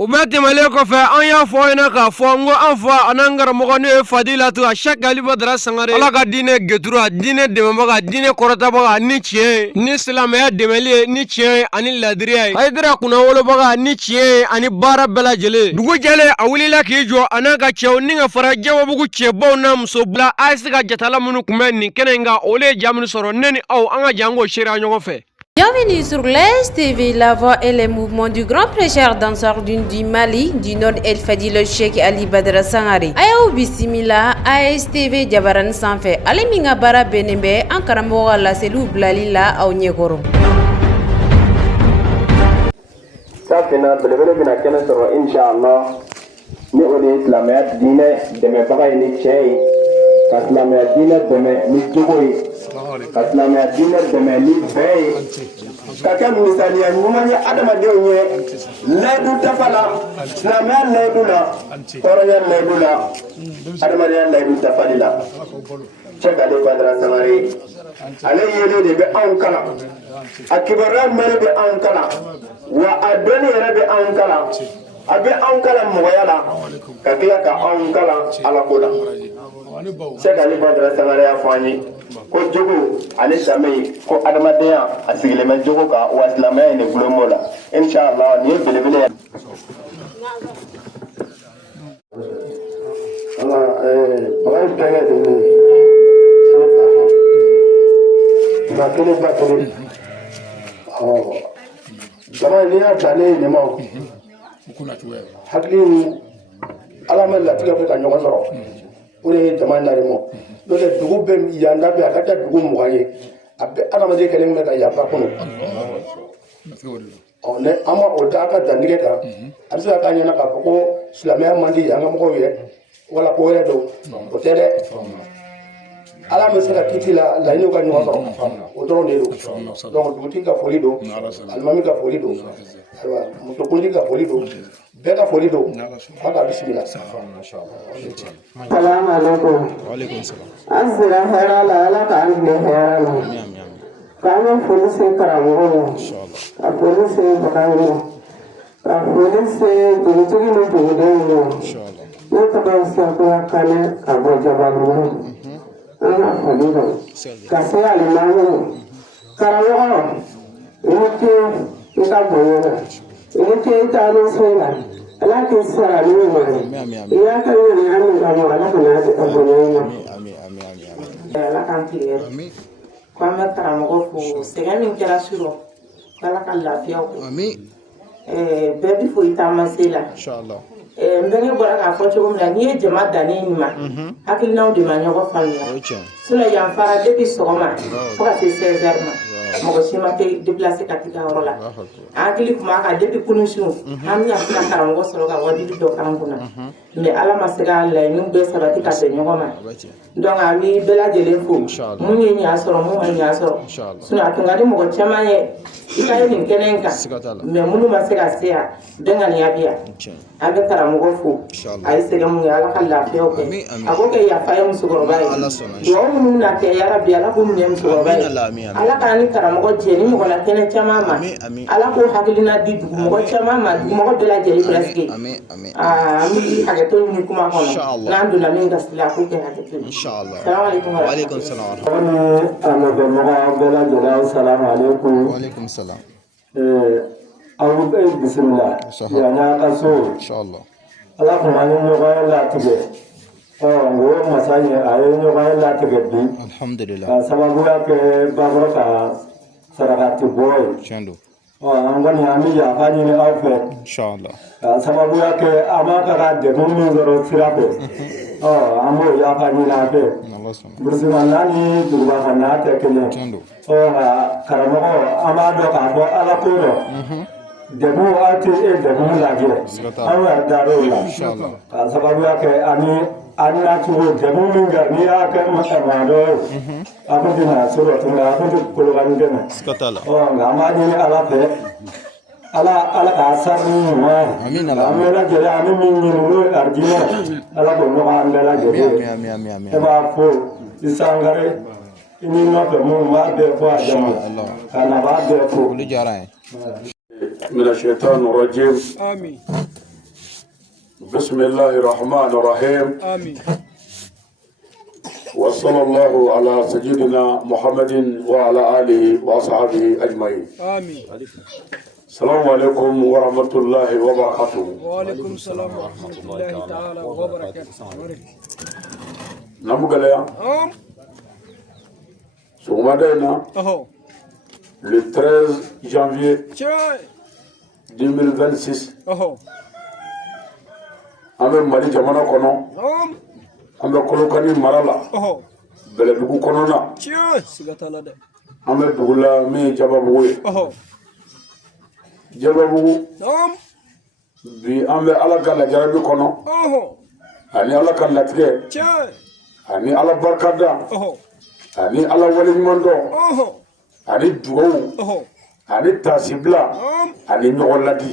U bɛ tɛmɛlen kɔfɛ an y'a fɔ aw ɲɛna k'a fɔ n ko an fa an'an karamɔgɔ n'o ye Fadilatu Achɛki Ali Badara Sangare Ala ka diinɛ gɛtura diinɛ dɛmɛbaga diinɛ kɔrɔtabaga ni tiɲɛ ni silamɛya dɛmɛli ye ni tiɲɛ ani laadiriya ye Hayidara kunnawolobaga ni tiɲɛ ani baara bɛɛ lajɛlen dugu jɛlen a wulila k'i jɔ a n'a ka cɛw ni ka fara Jawabugu cɛbaw n'a muso bila AES ka jatala minnu tun bɛ nin kɛnɛ in kan olu ye jaa minnu sɔrɔ ne ni aw an ka jɛ an k'o seereya ɲɔgɔn fɛ. Bienvenue sur l'AES TV, la voix et les mouvements du grand prêcheur danseur du Mali, du Nord El Fadil Achɛki Ali Badara Sangare. Ayaw bisimila AES TV jabaran sanfɛ. Ale min ka baara bɛnnen bɛ an karamɔgɔ ka laseliw bilali la aw ɲɛkɔrɔ. Safina belebele bɛna kɛnɛ sɔrɔ inshallah ni o de ye silamɛya diinɛ dɛmɛbaga ye ni cɛ ye ka silamɛya diinɛ dɛmɛ ni jogo ye ka silamɛya diinɛ dɛmɛ ni bɛɛ ye ka kɛ misaliya ɲuman ye adamadenw ye layidu dafa la silamɛya layidu la hɔrɔnya layidu la adamadenya layidu dafali la Achɛki Ali Badara Sangare ale yelen de bɛ anw kalan a kibaruya mɛnɛ bɛ anw kalan wa a dɔnni yɛrɛ bɛ anw kalan a bɛ anw kalan mɔgɔya la ka tila ka anw kalan alako la Achɛki Ali Badara Sangare y'a fɔ an ye ko jogo ani danbe ko adamadenya a sigilen bɛ jogo kan wa silamɛya ye nin gulonmo la inshallah nin ye belebele ye. Bagan bɛnkɛ de ye ba kelen jama n'i y'a ta ne ɲɛma hakili ala ma latigɛ fɛ ka ɲɔgɔn sɔrɔ o de ye jama naremɔ n'o tɛ dugu bɛ yan da bɛ a ka kɛ dugu 20 ye a bɛ adamaden kelen bɛ ka yafa kɔnɔ ne an ma o da a ka dantigɛ kan a bɛ se ka k'a ɲɛna k'a fɔ ko silamɛya man di an ka mɔgɔw ye wala ko wɛrɛ don o tɛ dɛ ala bɛ se ka kiti la laɲiniw ka ɲɔgɔn sɔrɔ o dɔrɔn de don donc dugutigi ka foli don alimami ka foli don ayiwa musokuntigi ka foli don bɛɛ ka foli don fa ka bisimila. Salamu alaikum. An sera hɛrɛ la ala k'an tile hɛrɛ la k'an bɛ foli se karamɔgɔ ma ka foli se bagaw ma ka foli se dugutigi ni dugudenw ma ne tɔgɔ Sakuya Kanɛ ka bɔ Jabalugu. An ka foli don ka se alimami karamɔgɔ i ni ce i ka bonya la i ni ce i taalen so la ala k'i sara ni ɲuman ye i y'a kɛ ɲaniya min kama ala kana a bonya i ma ala k'an tile ko an bɛ karamɔgɔ fo sɛgɛn min kɛra su rɔ ala ka lafiyaw bɛɛ bɛ fo i taama se la n bɛnkɛ bɔra k'a fɔ cogo min na n'i ye jama dannen ɲuman hakilinaw de ma ɲɔgɔn faamuya sinon yan fara depuis sɔgɔma fo ka se 16 heures ma mɔgɔ si ma tɛ déplacé ka t'i ka yɔrɔ la an hakili tun b'a kan depuis kununsu an bɛna se ka karamɔgɔ sɔrɔ ka wajuli dɔ k'an kunna mais ala ma se ka laɲiniw bɛɛ sabati ka bɛn ɲɔgɔn ma donc an bɛ bɛɛ lajɛlen fo mun ye ɲa sɔrɔ mun ma ɲa sɔrɔ sinon a tun ka di mɔgɔ caman ye i ka ye nin kɛnɛ in kan mais minnu ma se ka se yan bɛnganiya bɛ yan an bɛ karamɔgɔ fo a ye sɛgɛn mun kɛ ala ka lafiyaw kɛ a ko kɛ yafa ye musokɔrɔba ye dugawu minnu bɛna kɛ yarabi ala k'u minɛ musokɔrɔba ye ala k'an ni karamɔgɔ jɛ ni mɔgɔ la kɛnɛ caman ma ala k'o hakilina di dugumɔgɔ caman ma dugumɔgɔ bɛɛ lajɛlen presque an bɛ hakɛto ɲini kuma kɔnɔ n'an donna min gasi la a k'o kɛ hakɛto salamaleykum waaleykum salaam an lamɛnbaga bɛɛ lajɛlen salamaleykum aw bɛ bisimila yanni an ka so ala kun an ye ɲɔgɔn latigɛ o masa ye a ye ɲɔgɔn latigɛ bi ka sababuya kɛ bakɔrɔ ka sarakati bɔ ye an kɔni an bɛ yafa ɲini aw fɛ ka sababuya kɛ an b'a fɛ ka degun min sɔrɔ sira fɛ an b'o yafa ɲini a fɛ burusimanda ni duguba kɔnɔna tɛ kelen nka karamɔgɔ an b'a dɔn k'a fɔ ala ko dɔn degun a tɛ e degun lajɛ an y'a dar'o la ka sababuya kɛ ani an n'a cogo degun min kɛ n'i y'a kɛ maa dɔ ye a kun tɛna so dɔ tuguni a kun tɛ kolokani dɛmɛ nka an b'a ɲini ala fɛ ala k'a sari ni ɲuman ye an bɛɛ lajɛlen an bɛ min ɲini n'o ye arijinɛ ala k'o nɔgɔya an bɛɛ lajɛlen e b'a fɔ i Sangare i ni nɔfɛ minnu b'a bɛɛ fɔ a dama ka na b'a bɛɛ fɔ من الشيطان الرجيم بسم الله الرحمن الرحيم آمين وصلى الله على سيدنا محمد وعلى آله وأصحابه أجمعين آمين السلام عليكم ورحمة الله وبركاته وعليكم السلام ورحمة الله تعالى وبركاته نمغليا سومادينا le 13 janvier 2026 ambe Mali jamana kono ambe kolokani marala bele dugu kono na ambe dugula mi jababu bi ambe ala kala jarabi kono ani ala kala tige ani ala barkada ani ala wali mondo ani dugawu ani tasibla ani ɲɔgɔnladi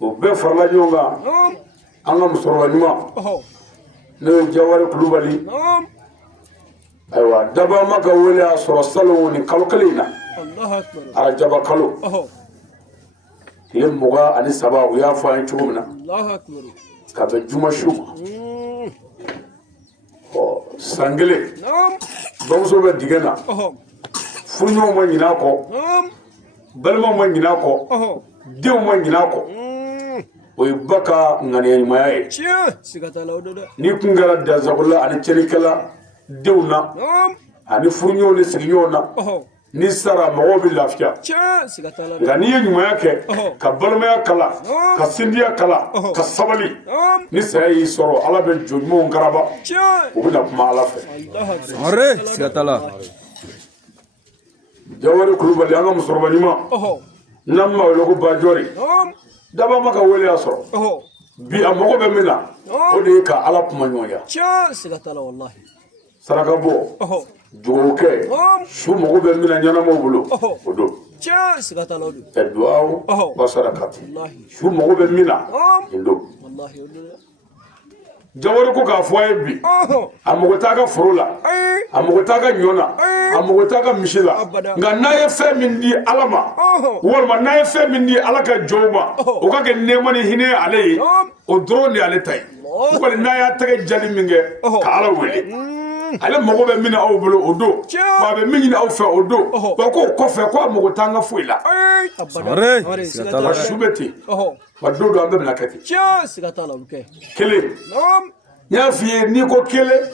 o bɛɛ farala ɲɔgɔn kan an ka musokɔrɔba ɲuman n'o ye Jawari Kulubali ayiwa daba ma ka wele a sɔrɔ salon ni kalo kelen in na arajaba kalo tile 23 u y'a fɔ an ye cogo min na ka bɛn juma su ma san kelen bamuso bɛ digɛn na furuɲɔgɔnw ma ɲinɛ a kɔ balimaw ma ɲinɛ a kɔ denw ma ɲinɛ a kɔ o ye ba ka ŋaniya ɲumanya ye n'i kun kɛra dansagola ani cɛnikɛla denw na ani furuɲɔgɔnw ni sigiɲɔgɔnw na ni sara mɔgɔw bɛ lafiya nka n'i ye ɲumanya kɛ ka balimaya kala ka sindiya kala ka sabali ni saya y'i sɔrɔ ala bɛ jɔn ɲumanw garaba u bɛna kuma ala fɛ Jawari Kulubali an ka musokɔrɔba ɲuman n'an ma wele ko Bajori daba ma ka wele y'a sɔrɔ bi a mago bɛ min na o de ye ka ala kuma ɲɔgɔnya saraka bɔ dugawu kɛ su mago bɛ min na ɲɛnamaw bolo o don duwawu wa sarakati su mago bɛ min na nin don Jawari ko k'a fɔ a ye bi a mago t'a ka foro la a mago t'a ka ɲɔ na a mago t'a ka misi la nka n'a ye fɛn min di ala ma walima n'a ye fɛn min di ala ka jɔnw ma o ka kɛ nɛɛma ni hinɛ ale ye o dɔrɔn de y'ale ta ye wali n'a y'a tɛgɛ jali min kɛ ka ala wele ale mago bɛ min na aw bolo o don wa a bɛ min ɲini aw fɛ o don wa k'o kɔfɛ ko a mago t'an ka foyi la wa su bɛ ten wa don an bɛɛ bɛna kɛ ten kelen n y'a f'i ye n'i ko kelen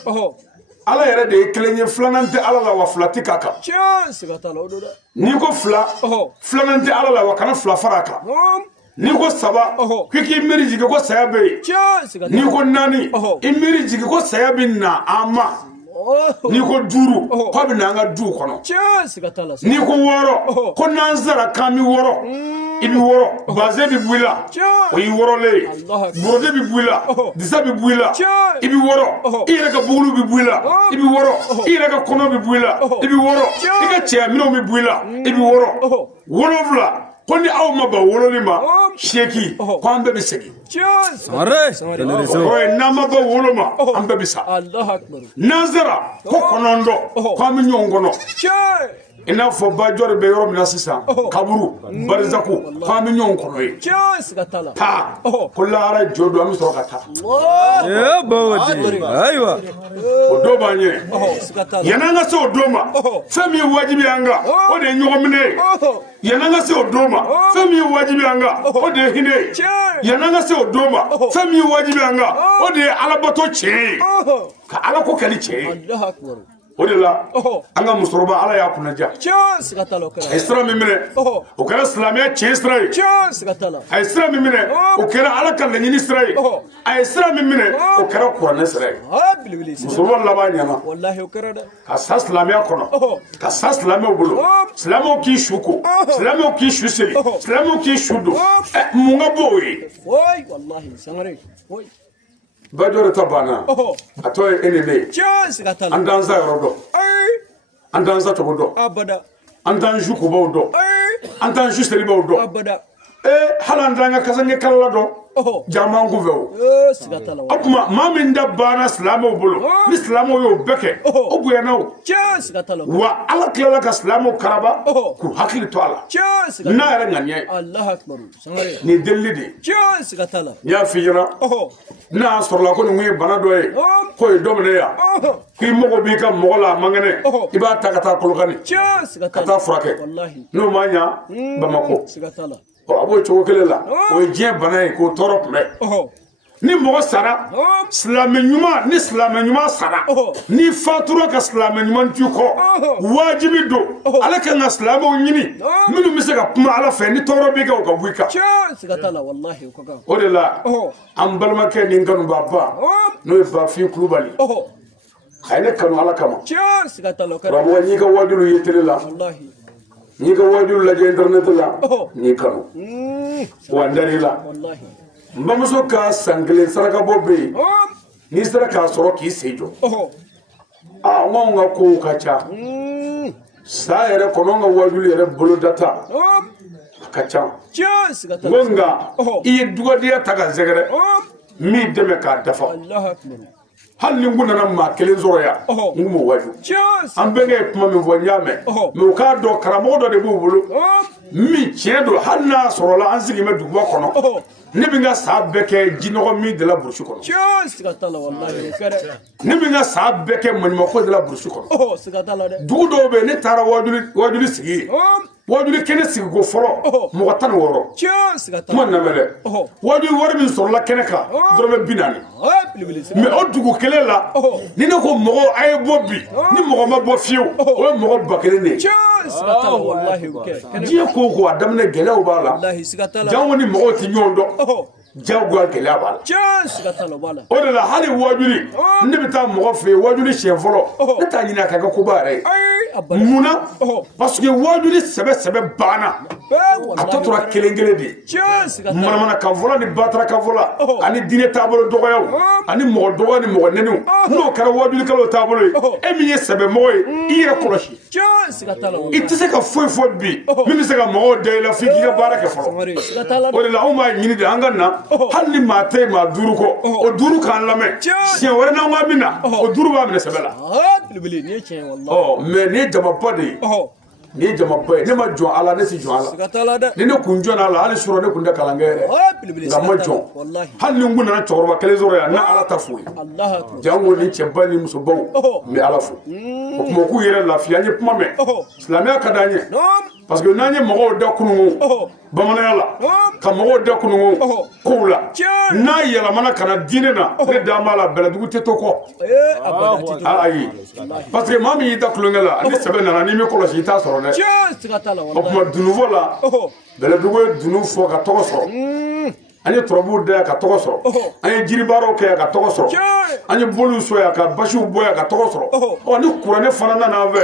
ala yɛrɛ de ye kelen ye filanan tɛ ala la wa fila tɛ k'a kan n'i ko fila filanan tɛ ala la wa kana fila fara a kan n'i ko saba k'i miiri jigin ko saya bɛ yen n'i ko naani i miiri jigin ko saya bɛ na an ma n'i ko duuru k'a bɛ na an ka duw kɔnɔ n'i ko wɔɔrɔ ko n'an sara kan bɛ wɔɔrɔ i bɛ wɔɔrɔ bazɛn bɛ bɔ i la o y'i wɔɔrɔlen ye borode bɛ bɔ i la disa bɛ bɔ i la i bɛ wɔɔrɔ i yɛrɛ ka bugulu bɛ bɔ i la i bɛ wɔɔrɔ i yɛrɛ ka kɔnɔ bɛ bɔ i la i bɛ wɔɔrɔ i ka cɛya minɛnw bɛ bɔ i la i bɛ wɔɔrɔ wolonfila ko ni aw ma ban wololi ma seegin ko an bɛɛ bɛ segin o ye n'an ma ban wolo ma an bɛɛ bɛ sa n'an sera ko kɔnɔntɔn ko an bɛ ɲɔgɔn kɔnɔ i n'a fɔ Bajori bɛ yɔrɔ min na sisan kaburu barizaku ko an bɛ ɲɔgɔn kɔnɔ ye taa ko lahara jɔ don an bɛ sɔrɔ ka taa ayiwa o don b'an ye yan'an ka se o don ma fɛn min ye wajibi an kan o de ye ɲɔgɔn minɛ ye yan'an ka se o don ma fɛn min ye wajibi an kan o de ye hinɛ ye yan'an ka se o don ma fɛn min ye wajibi an kan o de ye alabato tiɲɛ ye ka ala ko kɛ ni tiɲɛ ye o de la an ka musokɔrɔba ala y'a kunnaja a ye sira min minɛ o kɛra silamɛya tiɲɛ sira ye a ye sira min minɛ o kɛra ala ka laɲini sira ye a ye sira min minɛ o kɛra kuranɛ sira ye musokɔrɔba laban ɲɛna ka sa silamɛya kɔnɔ ka sa silamɛw bolo silamɛw k'i su ko silamɛw k'i su seli silamɛw k'i su don mun ka bɔ o ye Bajori ta banna a tɔ ye e ni ne ye an t'an sa yɔrɔ dɔn an t'an sa cogo dɔn an t'an su kobaw dɔn an t'an su selibaw dɔn halanda nga kasange kala do jama nguvew sigatala akuma mamin da bana islamo bolo ni islamo yo beke o buyanaw sigatala wa ala kala ka islamo karaba ku hakili to ala na yara nganye Allah akbar sangare ni delidi sigatala ya fijira na sorla ko ni bana do e ko e domne ya ki mogo bi ka mogola mangane iba takata kolkani sigatala kata frake wallahi no manya bamako sigatala abo chogo kelela o je bana ko torop me ni mogo sara silame nyuma sara ni fatura ka silame nyuma ntuko wajibi do ala ka na silame nyini minu misaka kuma ala fe ni toro bi ka ko buika sigatala wallahi ko ka o de la am balma ke ni nganu baba no ba fi klubali khayne kanu ala kama sigatala ka ramo ni ka wajulu yetelela wallahi ni ka wajulu la internet la ni kanu wandari la wallahi mbamuso ka sangle saraka bobe ni saraka soro ki sejo ngonga ko kacha sa yere kononga wajulu yere bolo data kacha ngonga i dugadiya taga zegere mi deme ka dafa Allah akbar hal ni nguna na ma kelen zoroya ngumo waju ambenge kuma mi vonyame mi ka do karamo do de bubulu mi chedo hanna sorola ansigi me dugwa kono ne binga sabeke jinogo mi de la bursu kono sigatala wallahi kare ne binga sabeke monimo ko de la bursu kono sigatala de dudo be ne tara wajuli sigi wajuli kene sigi go foro mo tan woro sigatala man na mele wajuli wor min sorola kene ka dorome binani mais o dugu kele la ni ne ko mogo ay bobbi ni mogo ma bo fiu o mogo bakele ne sigatala wallahi ji ko adamne gele o bala wallahi sigatala jango ni mogo ti nyondo jago gele bala sigatala bala o de la hali wajuli ne bita mogo fe wajuli chefolo ne ta nyina ka ko bare muna parce que wajuli sebe bana atotora kelengele de mana ka vola ni batra ka vola ani dine tabolo dogoyaw ani mogo dogo ni mogo nenu no kara wajuli kala tabolo e mi sebe moy ire koloshi itse ka foi bi mi se ka mogo de la fiki ka baraka folo o de la o ma nyini de angana hanni mate ma duru ko o duru kan lame si wore na ngabina o duru ba mi sebela mais ni jama pade ni jama pade ne ma jon ala ne si jon ala ni ne kun jon ala ali suro ne kun da kalangere ga ma jon hanni nguna na chorba kele zoro ya na ala tafuyi jango ni chebani musobaw mi ala fu ko ku yere lafiya ni kuma me islamia kadanye parce que nanye mogo da kunu bamana la ka mogo da kunu kula na yela mana kana dine na ne da mala beladugu tetoko ayi parce que mami da kulungela ni sebe na ni mi kolo sita soro ne o kuma dunuvo la beladugu dunu fo ka togo soro anye trobu da ka togo soro anye jiribaro ke ka togo soro anye bolu so ya ka bashu boya ka togo soro o ni kurane fana na ve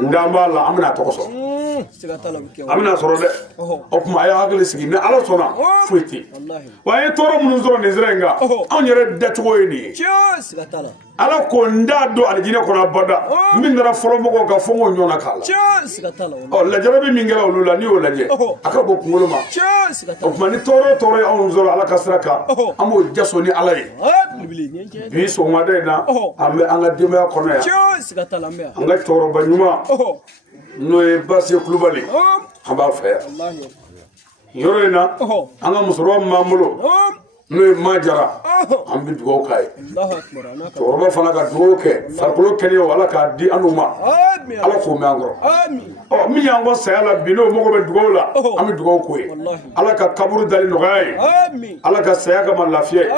ndamba la amna togo soro amina soro de o kuma aya hakili sigi ne ala sona fuiti waye toro mun zoro ne zrenga on yere da togo ni ala ko ndado aljine ko na bada min dara foro mo ko fongo nyona kala o la jarabi min ngela lula ni o laje aka bo kungolo ma o kuma ni toro ya on zoro ala kasraka amo jaso ni ala yi bi so ngade na ambe anga dema ko na ya anga toro banyuma no e basi klubali aba fa yoro na anga musoro mamulo no e majara ambi dugo kai toro fana ka dugo ke farkulo kene wala ka di anuma ala ko me angoro o mi yango sayala bino mo be dugo la ambi dugo ko e ala ka kaburu dali no gai ala ka sayaka man lafiye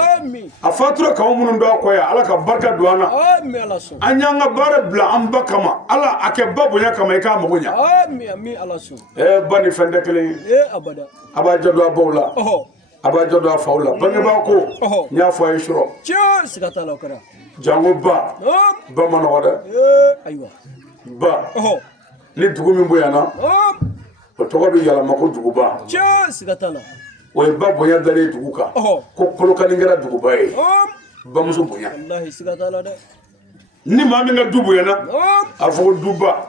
a fatura ka mun ndo ko ya ala ka barka duana anyanga bare bla amba kama ala ake babu ya kama ka mugunya ala su bani fende kele abada jado abola aba jodo afawla bange ba ko nya fo ay shuro sigatala kara jango ba mano wada aywa ba ni dugu min boyana o togo bi yala mako dugu ba sigatala o ba boya dale dugu ka ko kolo kaningara dugu ba e ba muso boya wallahi sigatala de ni ma mi nga dubu yana afo duba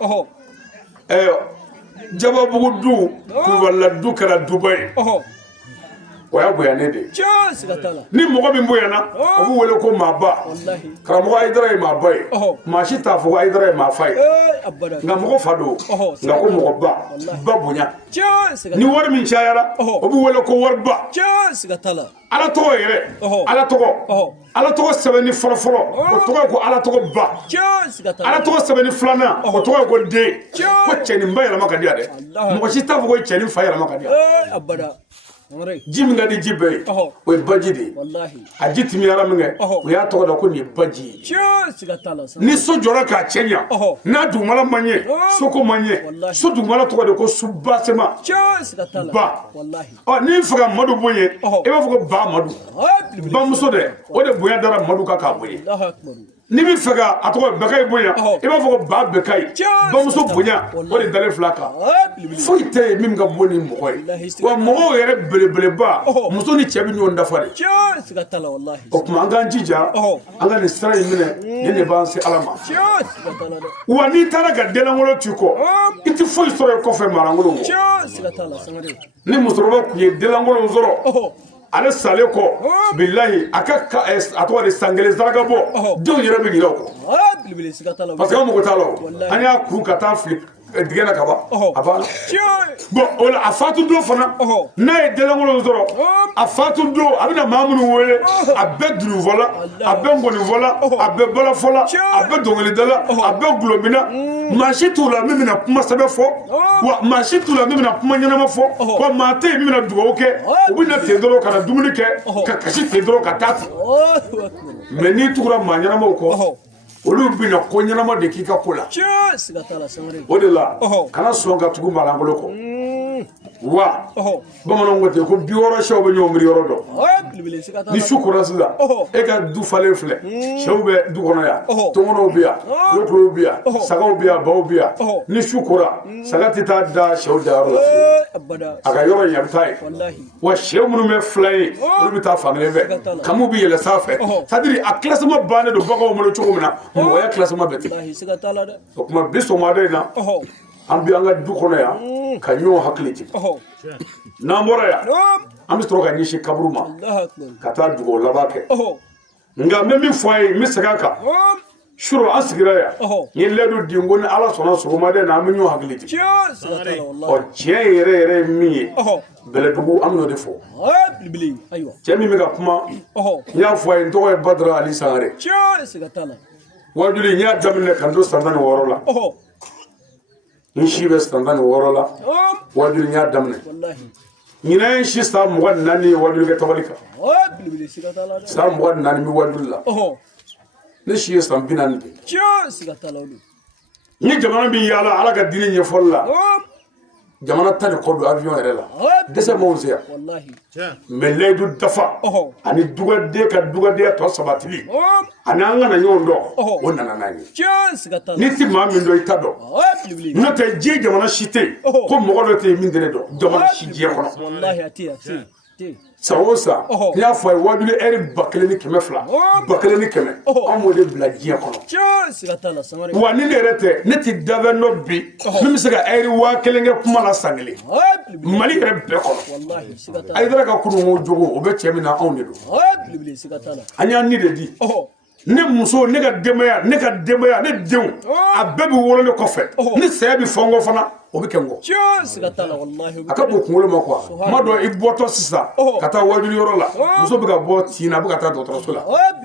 jaba bugu du ku wala du kara dubai o ya boya ne de Tiens, c'est la tala. ni mɔgɔ min boya na o b'u wele ko maa ba Wallahi. karamɔgɔ Ayidara ye maa ba ye maa si t'a fɔ ko Ayidara ye maa fa ye Abada. nka mɔgɔ fa don nka ko mɔgɔ ba bonya Tiens, c'est la ni tala. wari min cayara o b'u wele ko wari ba Tiens, c'est la tala. ala tɔgɔ yɛrɛ ala tɔgɔ sɛbɛnni fɔlɔfɔlɔ o tɔgɔ ye ko ala tɔgɔ ba Tiens, c'est la tala. ala tɔgɔ sɛbɛnni filanan o tɔgɔ ye ko den ko cɛnin ba yɛlɛma ka di yan dɛ mɔgɔ si t'a fɔ ko cɛnin fa yɛlɛma ka di yan Abada. Amare. ji min ka di ji bɛɛ ye o ye baji de ye Wallahi. a ji timiyara min kɛ o y'a tɔgɔ da ko nin ye baji ye Tiens, c'est la tala. ni so jɔra k'a cɛ ɲa n'a dugumala man ɲɛ soko man ɲɛ so dugumala tɔgɔ de ko su basema Tiens, c'est la tala. ba Wallahi. n'i fɛ ka madu bonya i b'a fɔ ko ba madu bamuso dɛ o de bonya dara madu kan k'a bonya Allahu akbar. n'i bɛ fɛ ka a tɔgɔ bɛkayi bonya i b'a fɔ ko ba bɛkayi bamuso bonya o de dalen filɛ a kan foyi tɛ yen min ka bon ni mɔgɔ ye wa mɔgɔw yɛrɛ belebeleba muso ni cɛ bɛ ɲɔgɔn dafa de Tiens, c'est la tala. Wallahi. o tuma an k'an jija an ka nin sira in minɛ nin de b'an se ala ma Tiens, c'est la tala. wa n'i taara ka denlankolo t'i kɔ i tɛ foyi sɔrɔ yen kɔfɛ marangolo kɔ Tiens, c'est la tala. Sangare. ni musokɔrɔba tun ye denlankolo sɔrɔ ale salen kɔ bilahi a ka a tɔgɔ de san kelen saraka bɔ denw yɛrɛ bɛ ɲinɛ o kɔ Bilibili, c'est la tala. parce que an mago t'a la o an y'a kuru ka taa fili dingɛ na ka ban a banna Tiens. bon o la a fatu don fana n'a ye denlankolo sɔrɔ a fatu don a bɛna maa minnu wele a bɛɛ dunufɔla a bɛɛ nkɔnifɔla a bɛɛ balafɔla a bɛɛ dɔnkilidala a bɛɛ gulɔmina maa si t'u la min bɛna kuma sɛbɛn fɔ wa maa si t'u la min bɛna kuma ɲɛnama fɔ wa maa tɛ yen min bɛna dugawu kɛ u bɛ na ten dɔrɔn ka na dumuni kɛ ka kasi ten dɔrɔn ka taa ten Allahu akbar. mɛ n'i tugura maa ɲɛnamaw kɔ olu bɛna ko ɲɛnama de k'i ka ko la Tiens, c'est la tala. Sangare. o de la kana sɔn ka tugu marangolo kɔ wa bamananw ko ten ko 60 sɛw bɛ ɲɔgɔn miiri yɔrɔ dɔn Bilibili, c'est la tala. ni su kora sisan e ka du falen filɛ sɛw bɛ du kɔnɔ yan tɔmɔnɔw bɛ yan kulokuluw bɛ yan sagaw bɛ yan baw bɛ yan ni su kora saga tɛ taa da sɛw dayɔrɔ la Abada. a ka yɔrɔ ɲɛ bɛ taa yen Wallahi. wa sɛw minnu bɛ fila ye olu bɛ taa fan kelen fɛ kamu bɛ yɛlɛ sanfɛ c'est à dire a classement bannen don baganw bolo cogo min na mɔgɔya classement bɛ ten Wallahi, c'est la tala. o tuma bi sɔgɔmada in na an bɛ an ka du kɔnɔ yan ka ɲɔgɔn hakili jigin n'an bɔra yan an bɛ sɔrɔ ka ɲɛsin kaburu ma Allahu akbar. ka taa dugawu laban kɛ nka n bɛ min fɔ a ye n bɛ segin a kan suro an sigira yan n ye layidu di n ko ni ala sɔnna sɔgɔmada in na an bɛ ɲɔgɔn hakili jigin Tiens, c'est la tala. Wallahi. tiɲɛ yɛrɛ yɛrɛ ye min ye bɛlɛdugu an bɛ n'o de fɔ Bilibili. Ayiwa. cɛ min bɛ ka kuma n y'a fɔ a ye n tɔgɔ ye badara ali sangare Tiens, c'est la tala. wajuli n y'a daminɛ ka n to san 16 la n si bɛ san 16 la wajuli n y'a daminɛ Wallahi. ɲinan ye si san 24 ye wajuli kɛ tabali kan Bilibili, c'est la tala. san 24 bɛ wajuli la ne si ye san 40 de Tiens, c'est la tala. n ye jamana min yaala ala ka diinɛ ɲɛfɔli la jamana ta de kɔ don avion yɛrɛ la dɛsɛ m'anw se yan Wallahi. mɛ layidu dafa ani dugaden ka dugadenya tɔ sabatili ani an kana ɲɔgɔn dɔn o nana n'an ye Tiens, c'est la tala. n'i ti maa min dɔn i ta dɔn Bilibili. n'o tɛ diɲɛ jamana si tɛ yen ko mɔgɔ dɔ tɛ yen min tɛ ne dɔn jamana si diɲɛ kɔnɔ Wallahi, ati. san o san n'i y'a fɔ a ye wajuli ɛri 1200 2100 an b'o de bila diɲɛ kɔnɔ Tiens, c'est la tala. Sangare. wa ni ne yɛrɛ tɛ ne ti dabɛn dɔ bi min bɛ se ka ɛri 1000 kɛ kuma la san kelen Bilibili. mali yɛrɛ bɛɛ kɔnɔ Wallahi, c'est la tala. Ayidara ka kununko jogo o bɛ cɛ min na anw de don Bilibili, c'est la tala. an y'an ni de di ne muso ne ka denbaya ne denw a bɛɛ bɛ wolo ne kɔfɛ ni saya bɛ fɔ n kɔ fana o bɛ kɛ n kɔ Tiens, c'est la tala. Wallahi. a ka bon kunkolo ma quoi kuma dɔ i bɔtɔ sisan ka taa wajuli yɔrɔ la muso bɛ ka bɔ tin na a bɛ ka taa dɔgɔtɔrɔso la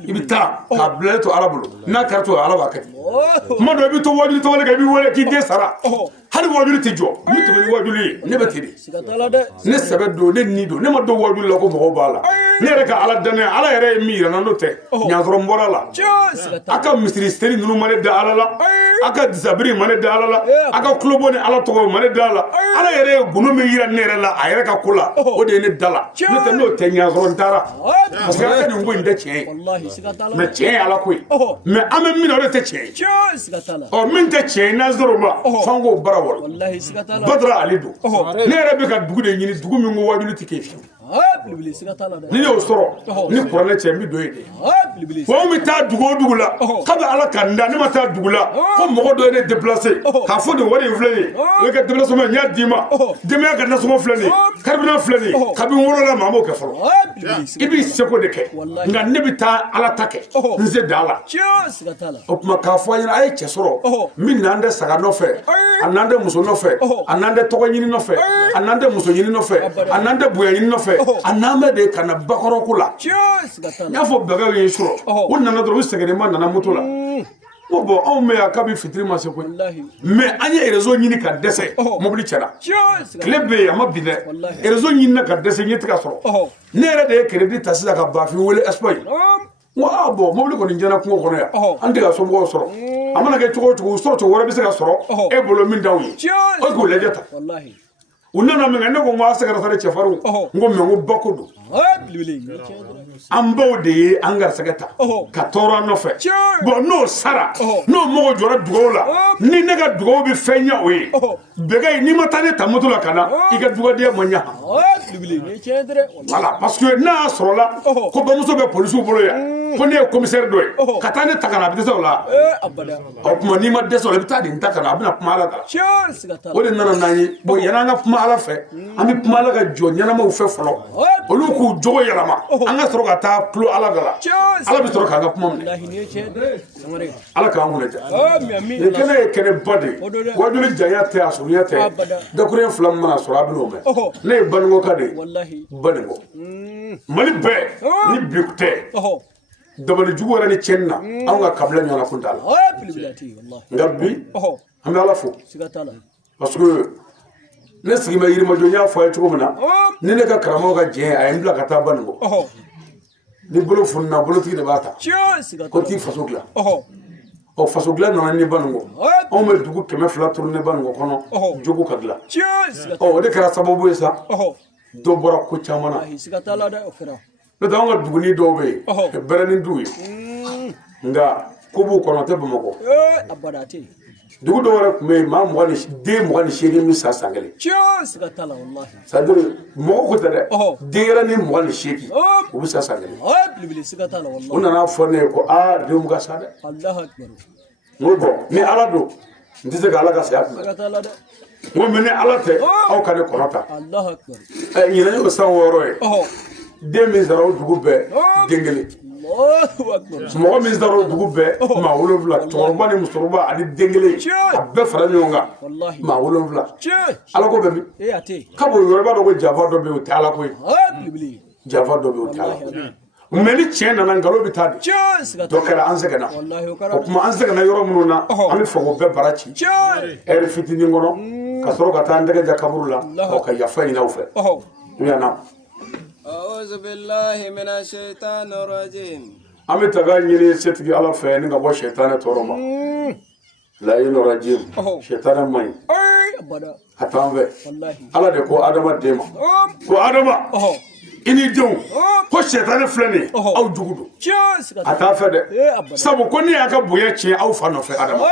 i bɛ taa k'a bila to ala bolo n'a kɛra to ala b'a kɛ ten kuma dɔ i bɛ to wajuli tɔgɔ kan i bɛ wele k'i den sara hali wajuli tɛ jɔ n bɛ tɛmɛ ni wajuli ye ne bɛ ten de C'est la tala de. ne sɛbɛ don ne ni don ne ma dɔn wajuli la ko mɔgɔw b'a la ne yɛrɛ ka ala danaya ala yɛrɛ ye min yira n na n'o tɛ ɲansɔrɔ n bɔra la Tiens, c'est la a tala. ka misiri seli ninnu ma ne da ala la a ka disabiri ma ne da ala la a ka kulobɔ ni ala tɔgɔ ma ne da ala ala yɛrɛ ye gunu min yira ne yɛrɛ la a yɛrɛ ka ko la o de ye ne da la n'o tɛ n'o tɛ ɲansɔrɔ n taara parce que a ka nin ko in tɛ tiɲɛ ye Wallahi, c'est la tala. mɛ tiɲɛ ye ala ko ye mɛ an bɛ min na o de tɛ tiɲɛ ye Tiens, c'est la tala. min tɛ tiɲɛ ye n'an ser'o ma f'an k'o bara wɔrɔ Wallahi, c'est la tala. badara ale don ne yɛrɛ bɛ ka dugu de ɲini dugu min ko wajuli tɛ kɛ fiyewu Bilibili siga tala dɛ. Ni y'o sɔrɔ ni kuranɛ cɛ n bɛ don yen de. Bilibili. Wa an bɛ taa dugu o dugu la kabi ala ka n da ne ma taa dugu la ko mɔgɔ dɔ ye ne déplacé k'a fɔ nin wari in filɛ nin ye o ye ka déplacement n y'a d'i ma denbaya ka nasɔngɔ filɛ nin ye carburant filɛ nin ye kabi n wolola maa m'o kɛ fɔlɔ i b'i seko de kɛ nka ne bɛ taa ala ta kɛ n se da la Siga tala. o tuma k'a fɔ an ɲɛna a ye cɛ sɔrɔ min n'an tɛ saga nɔfɛ a n'an tɛ muso nɔfɛ a n'an tɛ tɔgɔ ɲini nɔfɛ a n'an tɛ muso ɲini nɔfɛ a n'an tɛ bonya ɲini nɔfɛ a n'an bɛ de ka na bakɔrɔko la Siga n tala. y'a fɔ bɛgɛw ye sɔrɔ u nana dɔrɔn u sɛgɛnnenba nana moto la ko bɔn anw bɛ yan kabi fitiri ma se koyi mais an ye réseau ɲini ka dɛsɛ mobili cɛla tile bɛ yen a ma bin dɛ réseau ɲinina ka dɛsɛ ɲɛ tɛ ka sɔrɔ ne yɛrɛ de ye crédit ta sisan ka bafin wele Espagne n ko a bɔn mobili kɔni jɛna kungo kɔnɔ yan an tɛ ka somɔgɔw sɔrɔ a mana kɛ cogo o cogo sɔrɔ cogo wɛrɛ bɛ se ka sɔrɔ e bolo min t'anw ye o k'o lajɛ ta u nana min kɛ ne ko n ko a sɛgɛrɛ sare cɛfarinw n ko mais n ko bako don an baw de ye an garisɛgɛ ta ka tɔɔrɔ an nɔfɛ bɔn n'o sara n'o mago jɔra dugawu la ni ne ka dugawu bɛ fɛn ɲɛ o ye bɛgɛ n'i ma taa ne ta moto la ka na i ka dugawudenya ma ɲa voilà parce que n'a y'a sɔrɔ la ko bamuso bɛ polisiw bolo yan ko ne ye commissaire dɔ ye ka taa ne ta ka na a bɛ dɛsɛ o la o tuma n'i ma dɛsɛ o la i bɛ taa de n ta ka na a bɛna kuma ala kan o de nana n'an ye bon yanni an ka kuma ala fɛ an bɛ kuma ala ka jɔ ɲɛnamaw fɛ fɔlɔ olu k'u jogo yɛlɛma an ka sɔrɔ ka taa tulo ala da la ala bɛ sɔrɔ k'an ka kuma minɛ ala k'an kunna ja nin kɛnɛ ye kɛnɛ ba de ye wajuli janya tɛ a surunya tɛ dakuruɲɛ fila min mana sɔrɔ a bɛ n'o mɛn ne ye banikɔka de ye banikɔ mali bɛɛ ni bi tɛ dabali jugu yɛrɛ ni tiɲɛni na anw ka kabila ɲɔgɔnna kun t'a la nka bi an bɛ ala fo parce que ne sigi bɛ yirimajɔ n y'a fɔ a ye cogo min na ni ne ka karamɔgɔ ka jɛn a ye n bila ka taa banikɔ ni bolo fununa bolotigi de b'a ta ko t'i faso dilan ɔ faso dilan nana ni banikɔ anw bɛ dugu 200 turu ne banikɔ kɔnɔ jogo ka dilan ɔ o de kɛra sababu ye sa dɔ bɔra ko caman na n'o tɛ anw ka duguni dɔw bɛ yen bɛrɛni duw ye nka ko b'u kɔnɔ tɛ bamakɔ dugu dɔw yɛrɛ tun bɛ yen maa den 28 min sa san kelen c'est à dire mɔgɔ ko tɛ dɛ den yɛrɛ ni 28 u bɛ sa san kelen u nana fɔ ne ye ko aa denw ka sa dɛ n ko bɔn ni ala don n tɛ se ka ala ka saya kunbɛn n ko mais ni ala tɛ aw ka ne kɔnɔ ta ɲinɛ y'o san 6 ye den min sara o dugu bɛɛ den kelen mɔgɔ min sara o dugu bɛɛ maa 7 cɛkɔrɔba ni musokɔrɔba ani den kelen a bɛɛ fara ɲɔgɔn kan maa 7 ala ko bɛ min kabo yɔrɔ i b'a dɔn ko janfa dɔ bɛ yen o tɛ ala ko ye janfa dɔ bɛ yen o tɛ ala ko ye mais ni tiɲɛ nana nkalon bɛ taa de dɔ kɛra an sɛgɛnna o tuma an sɛgɛnna yɔrɔ minnu na an bɛ fɛ k'o bɛɛ bara ci ɛri fitinin kɔnɔ ka sɔrɔ ka taa an tɛgɛ ja kaburu la ka yafa ɲini aw fɛ u yana أعوذ بالله من الشيطان الرجيم an bɛ taga ɲini setigi ala fɛ ni ka bɔ sɛtanɛ tɔɔrɔ ma layin rajim sɛtanɛ man ɲi a t'an fɛ ala de ko adamaden ma ko adama i ni denw ko sɛtanɛ filɛ nin ye aw jugu don a t'a fɛ dɛ sabu ko ne y'a ka bonya tiɲɛ aw fa nɔfɛ adama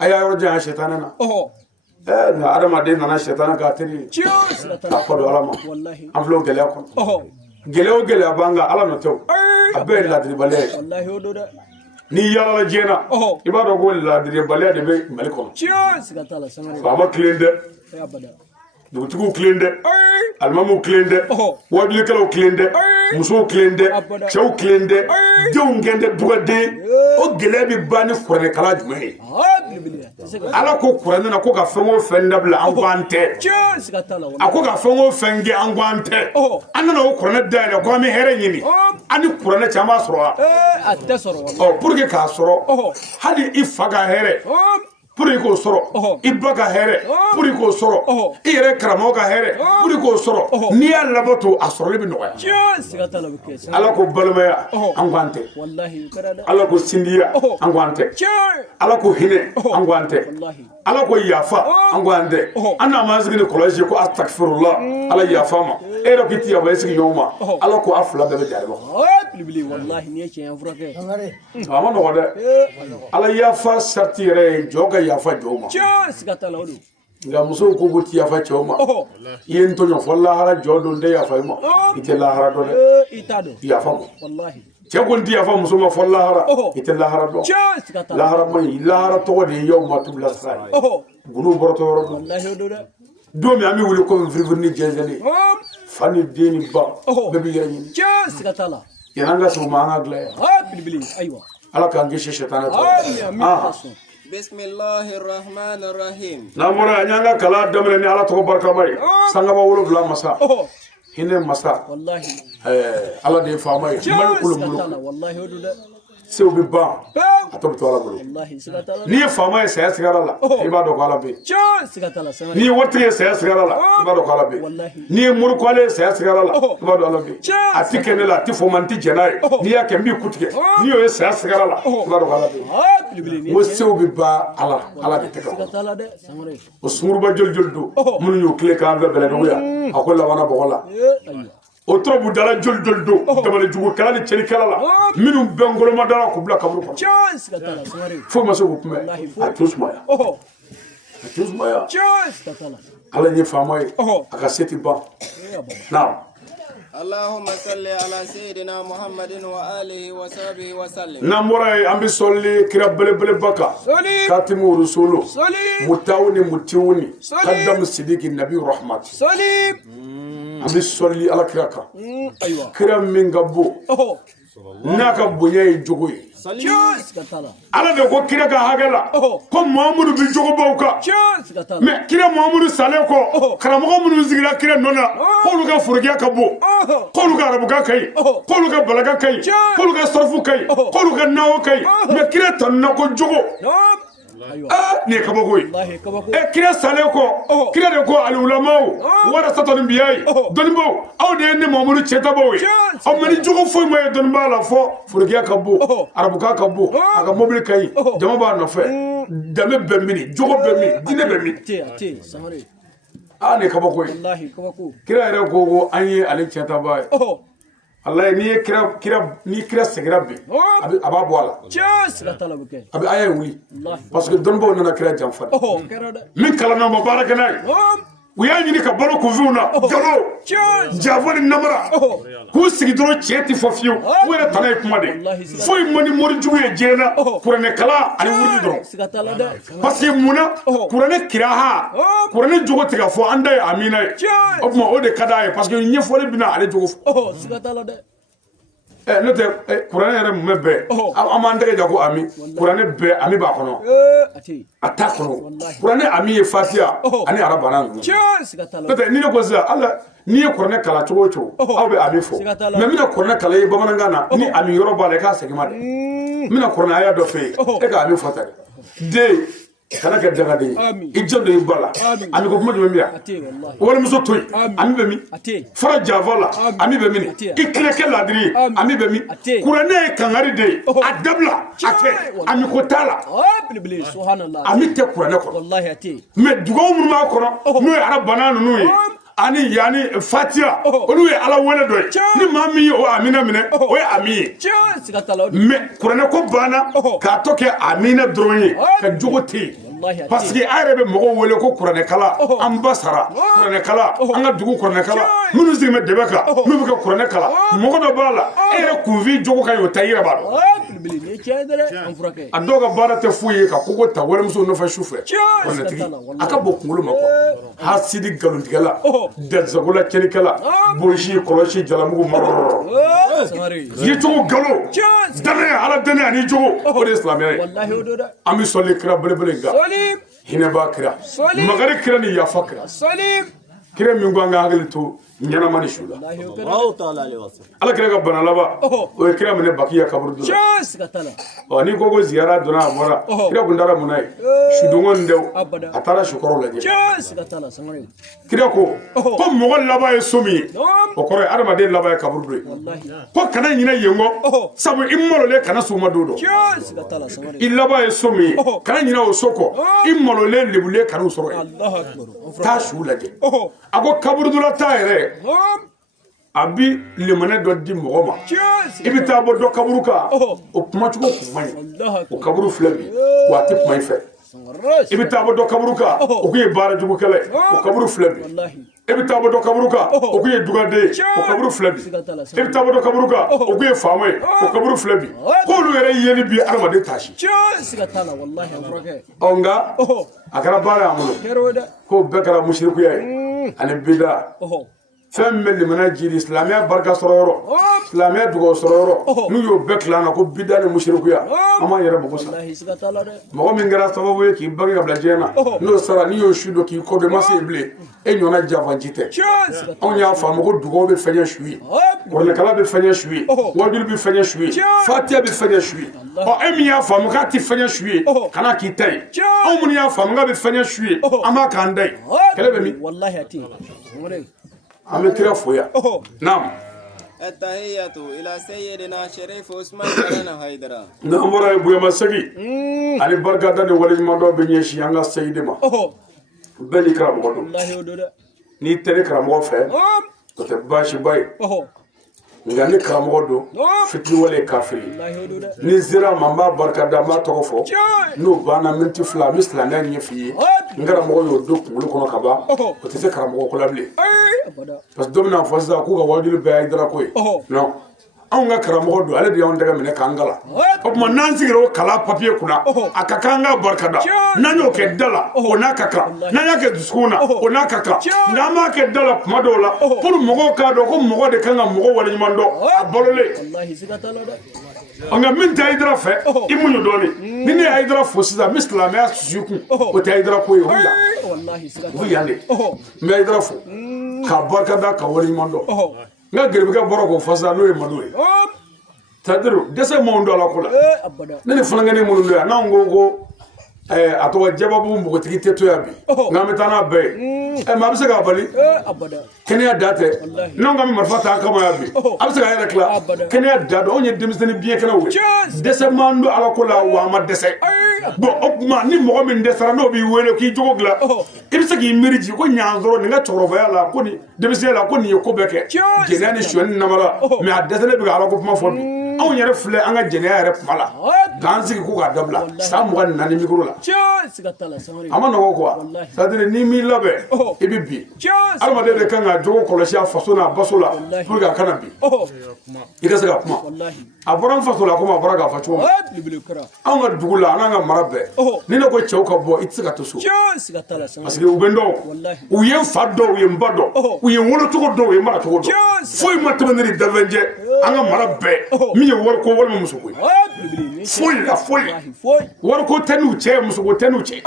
a y'a yɔrɔ janya sɛtanɛ na nka adamaden nana sɛtanɛ k'a teri ye a kɔdɔ ala ma an filɛ o gɛlɛya kɔnɔ gɛlɛya o gɛlɛya b'an kan ala nɔ tɛ o a bɛɛ ye ladiribaliya ye n'i yaalala diɲɛ na i b'a dɔn ko ladiribaliya de bɛ mali kɔnɔ faama tilen dɛ dugutigiw tilen dɛ alimamuw tilen dɛ wajulikɛlaw tilen dɛ musow tilen dɛ cɛw tilen dɛ denw kɛn dɛ dugaden o gɛlɛya bɛ ban ni kuranɛkala jumɛn ye ala ko kuranɛ na ko ka fɛn o fɛn dabila an ko an tɛ a ko ka fɛn o fɛn kɛ an ko an tɛ an nana o kuranɛ dayɛlɛ ko an bɛ hɛrɛ ɲini an ni kuranɛ cɛ an b'a sɔrɔ wa pour que k'a sɔrɔ hali i fa ka hɛrɛ pour k'o sɔrɔ i ba ka hɛrɛ pour k'o sɔrɔ i yɛrɛ karamɔgɔ ka hɛrɛ pour k'o sɔrɔ n'i y'a labato a sɔrɔli bɛ nɔgɔya ala ko balimaya an ko an tɛ ala ko sindiya an ko an tɛ ala ko hinɛ an ko an tɛ ala ko yafa an ko an tɛ an n'a ma sigi ni kɔlɔsi ko astagfirullah ala yafa ma e yɛrɛ k'i ti yafa i sigi ɲɔgɔn ma ala ko a fila bɛɛ bɛ jari ma a ma nɔgɔ dɛ ala yafa sarti yɛrɛ ye jɔ ka yafa jɔw ma nga muso ko ko ti yafa choma yen to nyo folla hara jodo nde yafa ma ite la hara do de itado yafa mo wallahi che ko ndi yafa muso ma folla hara ite la hara do la hara mai la hara to de yow ma tu la sai gulu borto ro wallahi do da do mi ami wuli ko vivre jezeli fani deni ba bebi yani sikatala yananga so ma nga gla bilbili aywa ala kan gishe shetana to bismillahir rahmanir rahim namora nyanga kala damre ni ala to barka mai sanga ba wolo bla masa hine masa wallahi ala de famay mal kulum wallahi do da sew bi ba atom to ala bolo wallahi sikatala ni famay saya sigara la iba do kala be sikatala ni wotre saya sigara la iba do kala be ni mur kwale saya sigara la iba do ala be atikene la ti fomanti jenay ni ya kembi kutike ni yo saya sigara la iba do kala be wo sew bi ba ala de teka sikatala de samare o sumurba jol do mun yo kle ka be bele do ya akolla wana bogola o trobu dala jol do damale jugo kala ni ceri kala la minum bengolo madara ko bla kabru ko sikatala samare fo ma so ko kuma atusmaya sikatala ala ni famay aka seti ba now Allahumma salli ala sayyidina Muhammadin wa alihi wa sahbihi wa sallim. Namora ambi solli kira bele baka. Katimu rusulu. Mutawni mutiwni. Qaddam sidiki nabi rahmat. Ambi solli ala kiraka. Kira mingabu. Naka bunye jogoy. Ala de ko kira ka hagala ko Muhammadu bi jogo bawka me kira Muhammadu sale ko karamo mun zigira kira nona ko luga furgiya ka bo ko luga arabu ka kai ko luga balaga kai ko luga sarfu kai ko luga nawo kai me kira tanna ko jogo ne ka bagoy kira sale ko kira de ko al ulama wara satani biyai donbo aw de ne Muhammadu cheta boy aw mani jogo fo may don bala fo furgiya ka bo arabu ka bo aga mobile kai jama ba no fe dame bemini jogo bemini dine bemini te samare ne ka bagoy wallahi ka bako kira re gogo anye ale cheta boy Allah ni kira segira be aba boala sikatala buke abi aya wuli parce que donbo nana kira jamfa min kala na mubaraka nay uya nyini ka balo ku vuna galo javoni namara ku sigi doro cheti fofiyo wera tanay kuma de foy moni mori juwe jena kurane kala ali wurdi doro sikatala de parce que muna kurane kiraha kurane jogo tiga fo anda amina obma ode kada parce que nyefole bina ale jogo sikatala de note kurane yɛrɛ mun bɛ bɛɛ an b'an tɛgɛ jako ami kurane bɛɛ ami b'a kɔnɔ a t'a kɔnɔ kurane ami ye fatiya ani arabana ninnu note ni ne ko sisan ala n'i ye kuranɛ kala cogo o cogo aw bɛ ami fɔ mais n bɛna kuranɛ kala ye bamanankan na ni ami yɔrɔ b'a la i k'a segin ma de n bɛna kuranɛ aya dɔ fɛ yen e ka ami fɔ ta dɛ den kana kɛ dagaden i jɛ do i ba la ami ko kuma jumɛn bɛ yan walimuso to yen ami bɛ min fara janfa la ami bɛ min i kilekɛ ladiri ye ami bɛ min kuranɛ ye kangari de ye a dabila a tɛ ami ko t'a la ami tɛ kuranɛ kɔnɔ mais dugawu minnu b'a kɔnɔ n'o ye arabana ninnu ye ani yani fatiya olu ye ala wele dɔ ye ni maa min ye o amina minɛ o ye ami ye mais kuranɛ ko banna k'a tɔ kɛ amina dɔrɔn ye ka jogo tɛ yen parce que a yɛrɛ bɛ mɔgɔw wele ko kuranɛ kala an ba sara kuranɛ kala an ka dugu kuranɛ kala minnu sigilen bɛ dɛbɛ kan n'u bɛ kɛ kuranɛ kala mɔgɔ dɔ b'a la e yɛrɛ kunfin jogo ka ɲi o ta i yɛrɛ b'a dɔn a dɔw ka baara tɛ foyi ye ka kogo ta walimuso nɔfɛ su fɛ kuranɛtigi a ka bɔ kunkolo ma quoi hasidi galontigɛla dɛsagola cɛlikɛla bosi kɔlɔsi jalamugu marɔrɔ ye cogo galo danaya ala danaya ni jogo o de ye silamɛya ye an bɛ sɔli kira belebele in kan hinɛ b'a kira magari kira ni yafa kira kira min ko an ka hakili to ɲɛnama ni su la ala kira ka bana laban o ye kira minɛ bakiya kaburu dɔ la n'i ko ziyara donna a bɔra kira kun taara mun na ye sudonko in dɛ a taara sukɔrɔ lajɛ kira ko mɔgɔ laban ye so min ye o kɔrɔ ye adamaden laban ye kaburu dɔ ye ko kana ɲinɛ yen kɔ sabu i malolen kana sɔgɔma don dɔ i laban ye so min ye kana ɲinɛ o so kɔ i malolen lebulen kana o sɔrɔ yen taa su lajɛ a ko kaburu dɔ la taa yɛrɛ a bi lemane dɔ di mɔgɔ ma i bɛ taa bɔ dɔ kaburu kan o kuma cogo kun man ɲi o kaburu filɛ bi wa a tɛ kuma i fɛ i bɛ taa bɔ dɔ kaburu kan o kun ye baara jugu kɛlɛ o kaburu filɛ bi i bɛ taa bɔ dɔ kaburu kan o kun ye dugaden ye o kaburu filɛ bi i bɛ taa bɔ dɔ kaburu kan o kun ye faama ye o kaburu filɛ bi k'olu yɛrɛ yeli bi adamaden taasi nka a kɛra baara y'an bolo k'o bɛɛ kɛra musirikuya ye ani bida fɛn min bɛ limana jiri silamɛya barika sɔrɔ yɔrɔ silamɛya dugawu sɔrɔ yɔrɔ n'u y'o bɛɛ tila an na ko bida ni musirikuya an b'an yɛrɛ mago sa mɔgɔ min kɛra sababu ye k'i bange ka bila diɲɛ na n'o sara n'i y'o su dɔ k'i kɔ bɛɛ ma se yen bilen e ɲɔgɔnna janfanci tɛ anw y'a faamu ko dugawu bɛ fɛn su ye kɔrɔlɛkala bɛ fɛn su ye wajulu bɛ fɛn su ye fatiya bɛ fɛn su ye e min y'a faamu k'a tɛ fɛn su ye kana k'i ta ye anw minnu y'a faamu k'a bɛ fɛn su ye an b'a k'an da ye kɛlɛ bɛ min an bɛ kira fo yan naam التحية إلى سيدنا شريف عثمان بن حيدر n'an bɔra yen Buyama Segi ani barikada ni waleɲuman dɔ bɛ ɲɛsin an ka Seyidi ma bɛɛ ni karamɔgɔ don n'i tɛ ni karamɔgɔ fɛ o tɛ baasiba ye nka ni karamɔgɔ don fitiriwale ye kafiri ni zera ma n b'a barikada n b'a tɔgɔ fɔ n'o banna miniti fila n bɛ silamɛya ɲɛf'i ye n karamɔgɔ y'o don kunkolo kɔnɔ ka ban o tɛ se karamɔgɔ ko la bilen parce que dɔ bɛna fɔ sisan k'u ka wajulu bɛɛ ye Hayidara ko ye non anw ka karamɔgɔ don ale de y'anw tɛgɛ minɛ k'an kala o tuma n'an sigira o kala papiye kunna a ka kan ka barikada n'an y'o kɛ da la o n'a ka kan n'an y'a kɛ dusukun na o n'a ka kan n'an m'a kɛ da la kuma dɔw la pour mɔgɔw k'a dɔn ko mɔgɔ de kan ka mɔgɔ waleɲuman dɔn a balolen nka min tɛ Hayidara fɛ i muɲu dɔɔnin ni ne ye Hayidara fo sisan n bɛ silamɛya susu kun o tɛ Hayidara ko ye o bɛ yan o bɛ yan de n bɛ Hayidara fo k'a barikada ka waleɲuman dɔn n ka gɛrɛbukɛ bɔra k'o fɔ sisan n'o ye Madu ye c'est-à-dire dɛsɛ m'anw don ala ko la ne ni fanankɛnin minnu don yan n'anw ko a tɔgɔ jababu npogotigi tɛ to yan bi nka an bɛ taa n'a bɛɛ ye mɛ a bɛ se k'a bali kɛnɛya da tɛ n'anw ka marifa ta kama yan bi a bɛ se k'a yɛrɛ tila kɛnɛya da don anw ye denmisɛnnin biɲɛ kɛnɛw ye dɛsɛ m'an don ala ko la wa an ma dɛsɛ bon o tuma ni mɔgɔ min dɛsɛra n'o b'i wele k'i jogo dilan i bɛ se k'i miiri ji ko ɲansɔrɔ nin ka cɛkɔrɔbaya la ko nin denmisɛnya la ko nin ye ko bɛɛ kɛ jɛnɛya ni sonyani namara mɛ a dɛsɛlen bɛ ka ala ko kuma fɔ bi anw yɛrɛ filɛ an ka jɛnɛya yɛrɛ kuma la k'an sigi ko k'a dabila san 24 mikoro la a ma nɔgɔ quoi c'est-à-dire n'i m'i labɛn i bɛ bin adamaden de kan ka jogo kɔlɔsi a faso n'a baso la pour que a kana bin i ka se ka kuma a bɔra n faso la komi a bɔra k'a fɔ cogo min anw ka dugu la an ka mara bɛɛ ni ne ko cɛw ka bɔ i tɛ se ka to so parce que u bɛ n dɔn u ye n fa dɔn u ye n ba dɔn u ye n wolocogo dɔn u ye n maracogo dɔn foyi ma tɛmɛ ne ni dafɛnjɛ an ka mara bɛɛ min ye wariko walima musoko ye foyi la foyi wariko tɛ n'u cɛ musoko tɛ n'u cɛ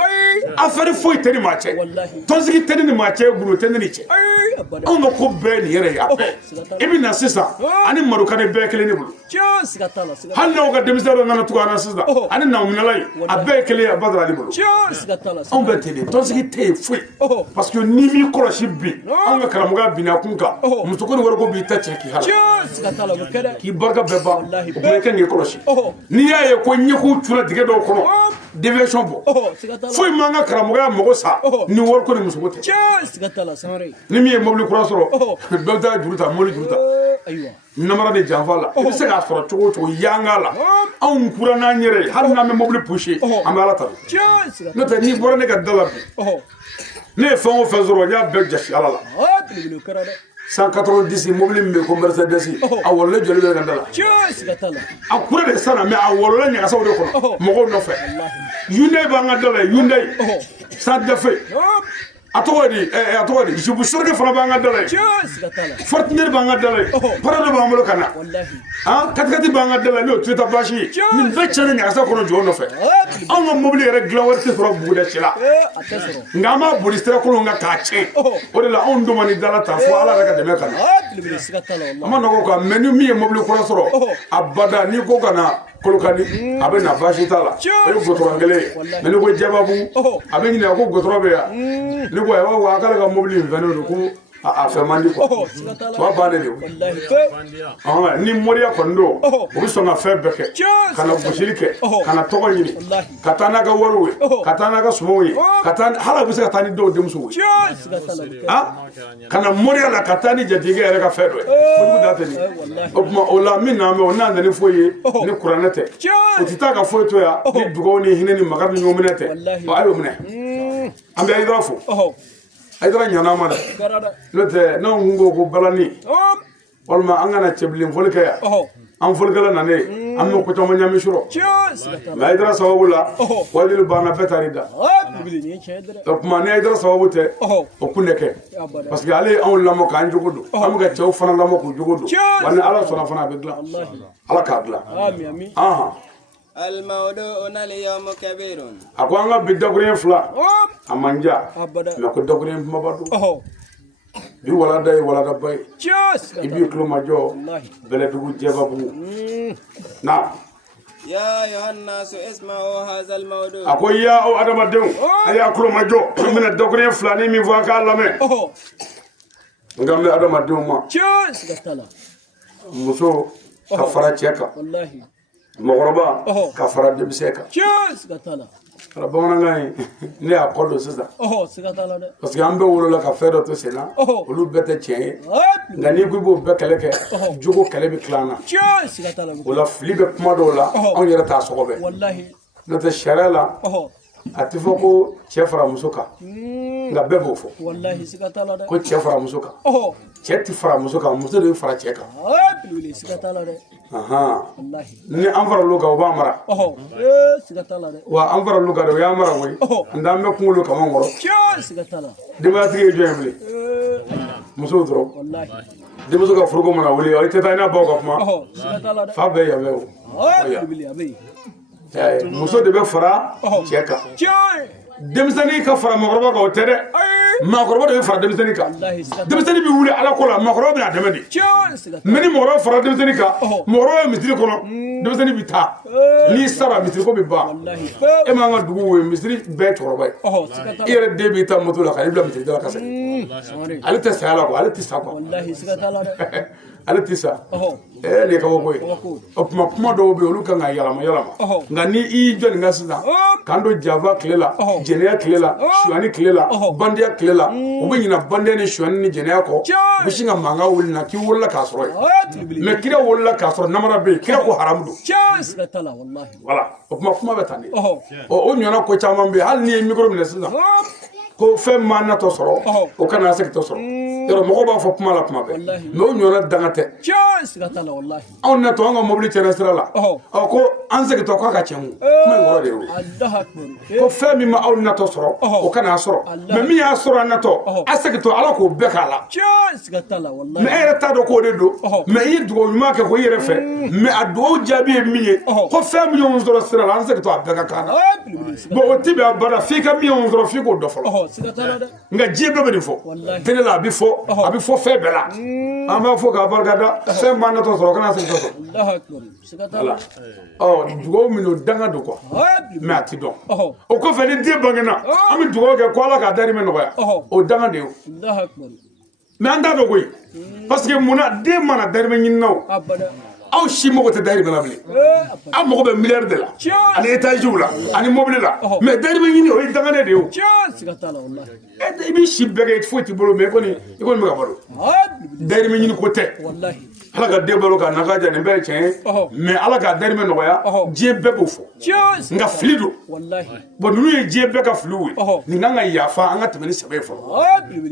affaire foyi tɛ ni maa cɛ tɔnsigi tɛ ni maa cɛ gulo tɛ ni cɛ anw ka ko bɛɛ nin yɛrɛ ye a bɛɛ i bɛ na sisan ani marokani bɛɛ kelen ne bolo hali n'aw ka denmisɛnw dɔ nana tugu an na sisan ani namunala ye a bɛɛ ye kelen ye a ba dɔrɔn ale bolo anw bɛɛ tɛ de tɔnsigi tɛ yen foyi parce que n'i m'i kɔlɔsi bi anw ka karamɔgɔya binna kun kan musoko ni wariko b'i ta cɛ k'i hala k'i barika bɛɛ ban o kuma i kan k'i kɔlɔsi n'i y'a ye ko ɲɛkun cunna dingɛ dɔw kɔnɔ déviation bɔ foyi m'an ka karamɔgɔya mago sa ni wariko ni musoko tɛ ni min ye mobili kura sɔrɔ bɛɛ bɛ taa juru ta mobili juru ta namara de janfa la i bɛ se k'a sɔrɔ cogo o cogo yanga la anw kura n'an yɛrɛ ye hali n'an bɛ mobili pushe an bɛ ala ta n'o tɛ n'i bɔra ne ka da la bi ne ye fɛn o fɛn sɔrɔ n y'a bɛɛ jasi ala la 190 mobili min bɛ ko Mercedes a wololen joli bɛ ka da la a kura de sanna mɛ a wololen ɲagasaw de kɔnɔ mɔgɔw nɔfɛ Hyundai b'an ka da la Hyundai Santa Fe a tɔgɔ di Jibu Sorge fana b'an ka da la ye Fortuner b'an ka da la ye Prado b'an bolo ka na katikati b'an ka da la n'o Toyota basi ye nin bɛɛ cɛnni ɲagasa kɔnɔ jɔn nɔfɛ anw ka mobili yɛrɛ dilan wari tɛ sɔrɔ buguda ci la nka an b'a boli sira kolon kan k'a tiɲɛ o de la anw dɔ man di dala ta fo ala yɛrɛ ka dɛmɛ ka na a ma nɔgɔ quoi mais ni min ye mobili kura sɔrɔ a bada n'i ko ka na Kolokani a bɛ na baasi t'a la o ye gotɔrɔn kelen ye mais ni ko jababu a bɛ ɲininka ko gotɔrɔn bɛ yan ne ko ayiwa wa k'ale ka mobili in fɛnnen don ko a fɛ man di quoi to ba ne ni moriya kondo o bi sɔn ka fɛn bɛɛ kɛ kana gosili kɛ kana tɔgɔ ɲini ka taa n'a ka wariw ye ka taa n'a ka sumaw ye ka taa hala bɛ se ka taa ni dɔw denmusow ye kana moriya la ka taa ni jatigikɛ yɛrɛ ka fɛn dɔ ye o da tɛ ni o kuma o la min na mɛ o n'a nana ni foyi ye ni kuranɛ tɛ o tɛ taa ka foyi to yan ni dugawu ni hinɛ ni makari ni ɲɔgɔn minɛ tɛ a y'o minɛ an bɛ Ayidara fo Ayidara ɲana ma dɛ n'o tɛ n'anw ko ko balani walima an kana cɛbilen fɔli kɛ yan an fɔlikɛla nane an bɛ ko caman ɲami sɔrɔ mɛ Ayidara sababu la wajuli banna bɛɛ taar'i da o kuma ni Ayidara sababu tɛ o kun de kɛ parce que ale ye anw lamɔ k'an jogo don an bɛ ka cɛw fana lamɔ k'u jogo don wa ni Ala sɔnna fana a bɛ dilan Ala k'a dilan الموضوع اليوم كبير ako an ka bi dakuruɲɛ fila a man diya mɛ ko dakuruɲɛ kumaba don bi walada ye waladaba ye i b'i tulomajɔ bɛlɛdugu jɛbabugu na يا أيها الناس اسمعوا هذا الموضوع a ko ya aw adamadenw a y'a tulomajɔ an bɛna dakuruɲɛ fila ni min fɔ a k'a lamɛn n ka n bɛ adamadenw ma muso ka fara cɛ kan mɔgɔkɔrɔba ka fara denmisɛn kan ala bamanankan ye ne y'a kɔ don sisan parce que an bɛɛ wolola ka fɛn dɔ to sen na olu bɛɛ tɛ tiɲɛ ye nka n'i ko i b'o bɛɛ kɛlɛ kɛ jogo kɛlɛ bɛ tila an na o la fili bɛ kuma dɔw la anw yɛrɛ t'a sɔgɔbɛ n'o tɛ sariya la a tɛ fɔ ko cɛ fara muso kan nka bɛɛ b'o fɔ ko cɛ fara muso kan cɛ tɛ fara muso kan muso de bɛ fara cɛ kan ni an fara olu kan o b'a mara wa an fara olu kan o y'a mara koyi n t'an bɛ kunkolo kama kɔrɔ denbayatigi ye jɔn ye bilen musow dɔrɔn denmuso ka furuko mana wuli i tɛ taa i n'a baw ka kuma fa bɛɛ yan bɛ o muso de bɛ fara cɛ kan denmisɛnnin ka fara mɔgɔkɔrɔba kan o tɛ dɛ maakɔrɔba de bɛ fara denmisɛnnin kan denmisɛnnin bɛ wuli ala ko la maakɔrɔba bɛna dɛmɛ de mɛ ni mɔgɔkɔrɔba fara denmisɛnnin kan mɔgɔkɔrɔba bɛ misiri kɔnɔ denmisɛnnin bɛ taa n'i sara misiri ko bɛ ban e m'an ka dugu wo misiri bɛɛ cɛkɔrɔba ye i yɛrɛ den b'i ta moto la ka i bila misiri dala ka segin ale tɛ saya la quoi ale tɛ sa quoi ale tɛ sa nin ye kabako ye o tuma kuma dɔw bɛ yen olu kan ka yɛlɛma yɛlɛma nka ni i y'i jɔ nin kan sisan k'an don janfa tile la jɛnɛya tile la suyani tile la bandiya tile la u bɛ ɲina bandiya ni suyani ni jɛnɛya kɔ u bɛ sin ka mankan wuli na k'i wolola k'a sɔrɔ yen mɛ kira wolola k'a sɔrɔ namara bɛ yen kira ko haramu don wala o tuma kuma bɛ tan de o ɲɔgɔnna ko caman bɛ yen hali n'i ye mikoro minɛ sisan ko fɛn maa natɔ sɔrɔ o kana segintɔ sɔrɔ yɔrɔ mɔgɔw b'a fɔ kuma la kuma bɛɛ mɛ o ɲɔgɔnna danga tɛ anw natɔ an ka mobili cɛnna sira la ko an segintɔ k'a ka tiɲɛ kuma in kɔrɔ de ye ko fɛn min ma aw natɔ sɔrɔ o kana a sɔrɔ mɛ min y'a sɔrɔ a natɔ a segintɔ ala k'o bɛɛ k'a la mɛ e yɛrɛ t'a dɔn k'o de don mɛ i ye dugawu ɲuman kɛ ko i yɛrɛ fɛ mɛ a dugawu jaabi ye min ye ko fɛn min y'o sɔrɔ sira la an segintɔ a bɛɛ ka kan na bon o ti bɛn a bada f'i ka min y'o sɔrɔ f'i k'o dɔ fɔlɔ nka diɲɛ bɛɛ bɛ nin fɔ télé la a bɛ fɔ fɛn bɛɛ la an b'a fɔ k'a barikada fɛn b'a natɔ sɔrɔ kana segintɔ sɔrɔ dugawu min o danga don quoi mɛ a ti dɔn o kɔfɛ ni den bangena an bɛ dugawu kɛ ko ala k'a dahirimɛ nɔgɔya o danga de ye mɛ an t'a dɔn koyi parce que munna den mana dahirimɛ ɲininaw aw si mago tɛ dahirimɛ la bilen aw mago bɛ miliyari de la ani etaziw la ani mobili la mɛ dahirimɛ ɲini o ye dangane de ye o i b'i si bɛɛ kɛ foyi t'i bolo mɛ i kɔni bɛ ka balo dahirimɛ ɲini ko tɛ ala ka den balo k'a nafa diya nin bɛɛ ye tiɲɛ ye mɛ ala k'a dahirimɛ nɔgɔya diɲɛ bɛɛ b'o fɔ nka fili don bon ninnu ye diɲɛ bɛɛ ka filiw ye nin kan ka yafa an ka tɛmɛ ni sɛbɛ ye fɔlɔ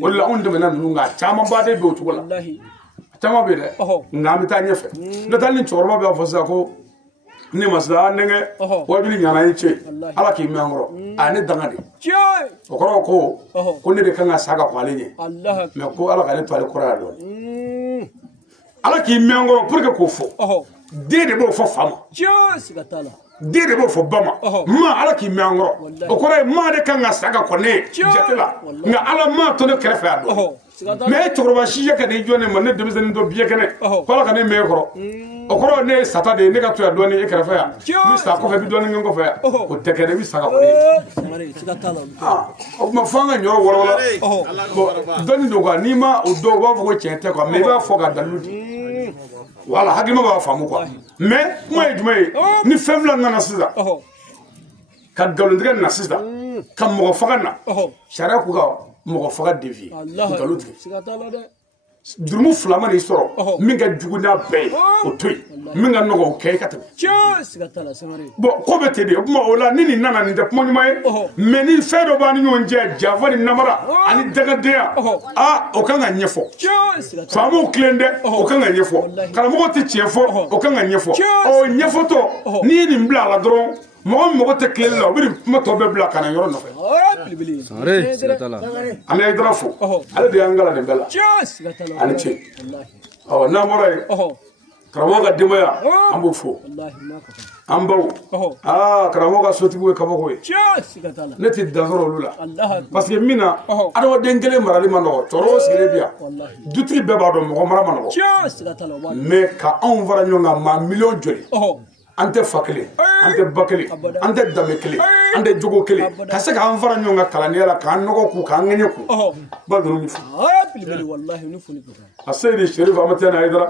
o de la anw tɛmɛna ninnu kan caman baden bɛ o cogo la caman bɛ yen dɛ nka an bɛ taa ɲɛfɛ n'o tɛ hali ni cɛkɔrɔba b'a fɔ sisan ko ne ma sisan nɛgɛ wajuli ɲana i cɛ ala k'i mɛn kɔrɔ a ye ne danga de o kɔrɔ ko ne de kan ka sa ka kɔn ale ɲɛ mɛ ko ala ka ne to ale kɔrɔ yan dɔɔni ala k'i mɛn kɔrɔ pour que k'o fɔ den de b'o fɔ fa ma de bo fo bama ma ala ki me angoro o ko re ma de kan saga ko ne jatela nga ala ma to ne krefe ado me toroba shiye ka de jone man ne de bizani do biye kene ko la kan me koro o ko ne sata de ne ka to ado ne e krefe ya mi sa ko fe bi do ne ngo fe o te kene mi saga ko ne o ma fanga nyoro wala doni do ga ni ma o do wa fo chente ko me ba fo ga daludi wala hakima ba famu ko mais moi djumay ni femla ngana sida ka galundre na sida ka mo faga na shara ku ga mo faga devi galundre durumu flama ni soro min ga juguna be o toy min ga nogo kay katam bo ko be tede mo ola ni nana ni de mo nyumay mais ni fedo ba ni nyon je javani namara ani daga dia o kan ga nyefo famu klende o kan ga nyefo kala mo ti chefo o kan ga nyefo o nyefo to ni ni mbla la dron mo te klele la bi mo to be bla kana yoro no sare sigatala amay drafo ala de angala de bela ani ce na moray karamo ga dimaya ambo fo ambo karamo ga soti bo kabo ko neti dazoro lula parce que mina ado dengele marali mano toro sirebia dutri beba do mo mara mano mais ka on vara nyonga ma million joli ante fakele ante bakele ante damekele ante jogo kele kase ka anfara nyonga kalaniela ka nogo ku ka ngene ku badru ni fu wallahi ni fu ni asiri sherif amatana idra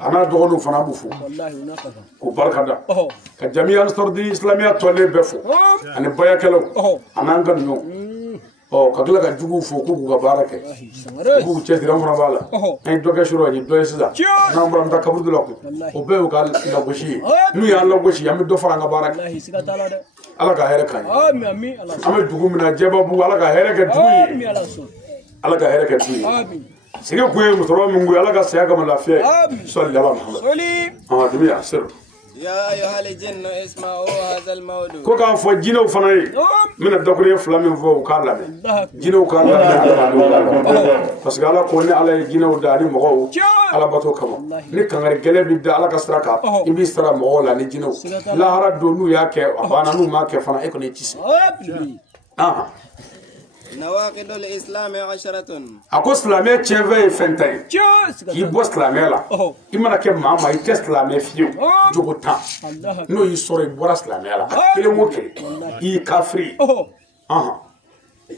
ana dogolu fana bu fu wallahi una ko barkada ka jami'a sardi islamiyya tole befu ani bayakelo ananga nyo kadula ka jugu fo ko ga barake ko ce diran fana bala ay doge shuro ni do sida na mbaram ta kabur dula ko o be o ka la goshi nu ya la goshi am do fara nga barake ala ka here kan amin am dugu mina jeba bu ala ka here ka duyi ala ka here ka duyi sige ko e mutoro mi ngu ala ka saya ga malafiya sallallahu alaihi wasallam dumiya sir يا أيها الجن اسمعوا هذا الموضوع كوكا فو جينو فناي من الدكري فلامين فو كارلا جينو كارلا باسكو على كوني على جينو داري مغو على باتو كما ني كانغري غلي بيد على كسراكا يبي سرا مغو لا ني جينو لا هرا دونو ياكي ابانا نو ماكي فنا ايكوني تشي نواقض الإسلام 10 أكو إسلامي تشيفي فنتاي يبو إسلامي لا إما نكيم ماما يكي إسلامي فيو جوغوتا نو يسوري بورا إسلامي لا كيلي موكي يكافري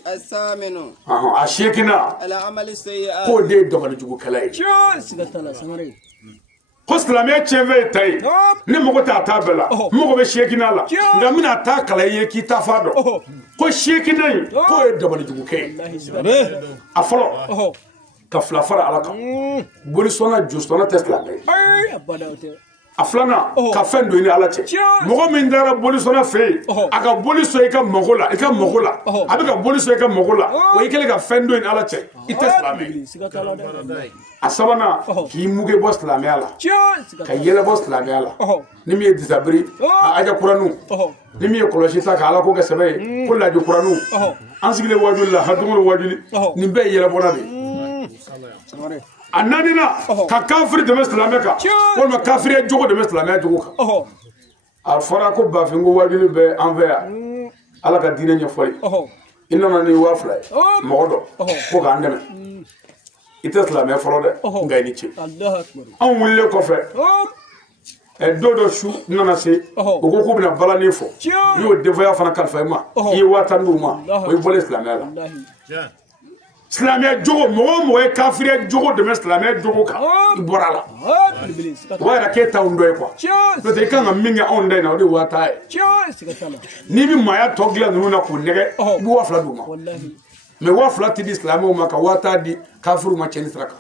الثامن أشيكنا العمل السيئات كو دي دوغل جوغو كلاي ko islamé cheve tay ne mogo ta tabela mogo be shekina la ngamina ta kala ye ki ta fado ko shekina ko e dabal jugu ke afolo ka flafara alaka boli sona justona tesla aflana ka fendo ni ala che mogo min dara boli sona fe aga boli so e ka mogola abika boli so e ka mogola o ikele ka fendo ni ala che iteslamé asabana ki muge boss la mela ka yele boss la mela nimi e disabri aja kuranu nimi e koloshi ta kala ko gasabe kulla ju kuranu ansigile wajul la hadumul wajuli nimbe yele bonade ananina ka kafir de islameka wal ma kafir jogo de islameka jogo ka afara ko bafingo wajuli be envers ala ka dine nyofori inna ni wafla modo ko ka andeme ite islamé folo de ngay ni ci an wulle ko fe e dodo shu nana se o ko bina bala ni fo yo devoya fana kal fa ma yi wata nduma o bole islamé la islamé jogo mo e kafire jogo de islamé jogo ka ibora la wala ke ta ndo e ko to te kan minga on dai na o de wata ni bi maya togla nuna ko nege bu wafla duma mais wa flati di islamo maka wata di kafiru ma cheni traka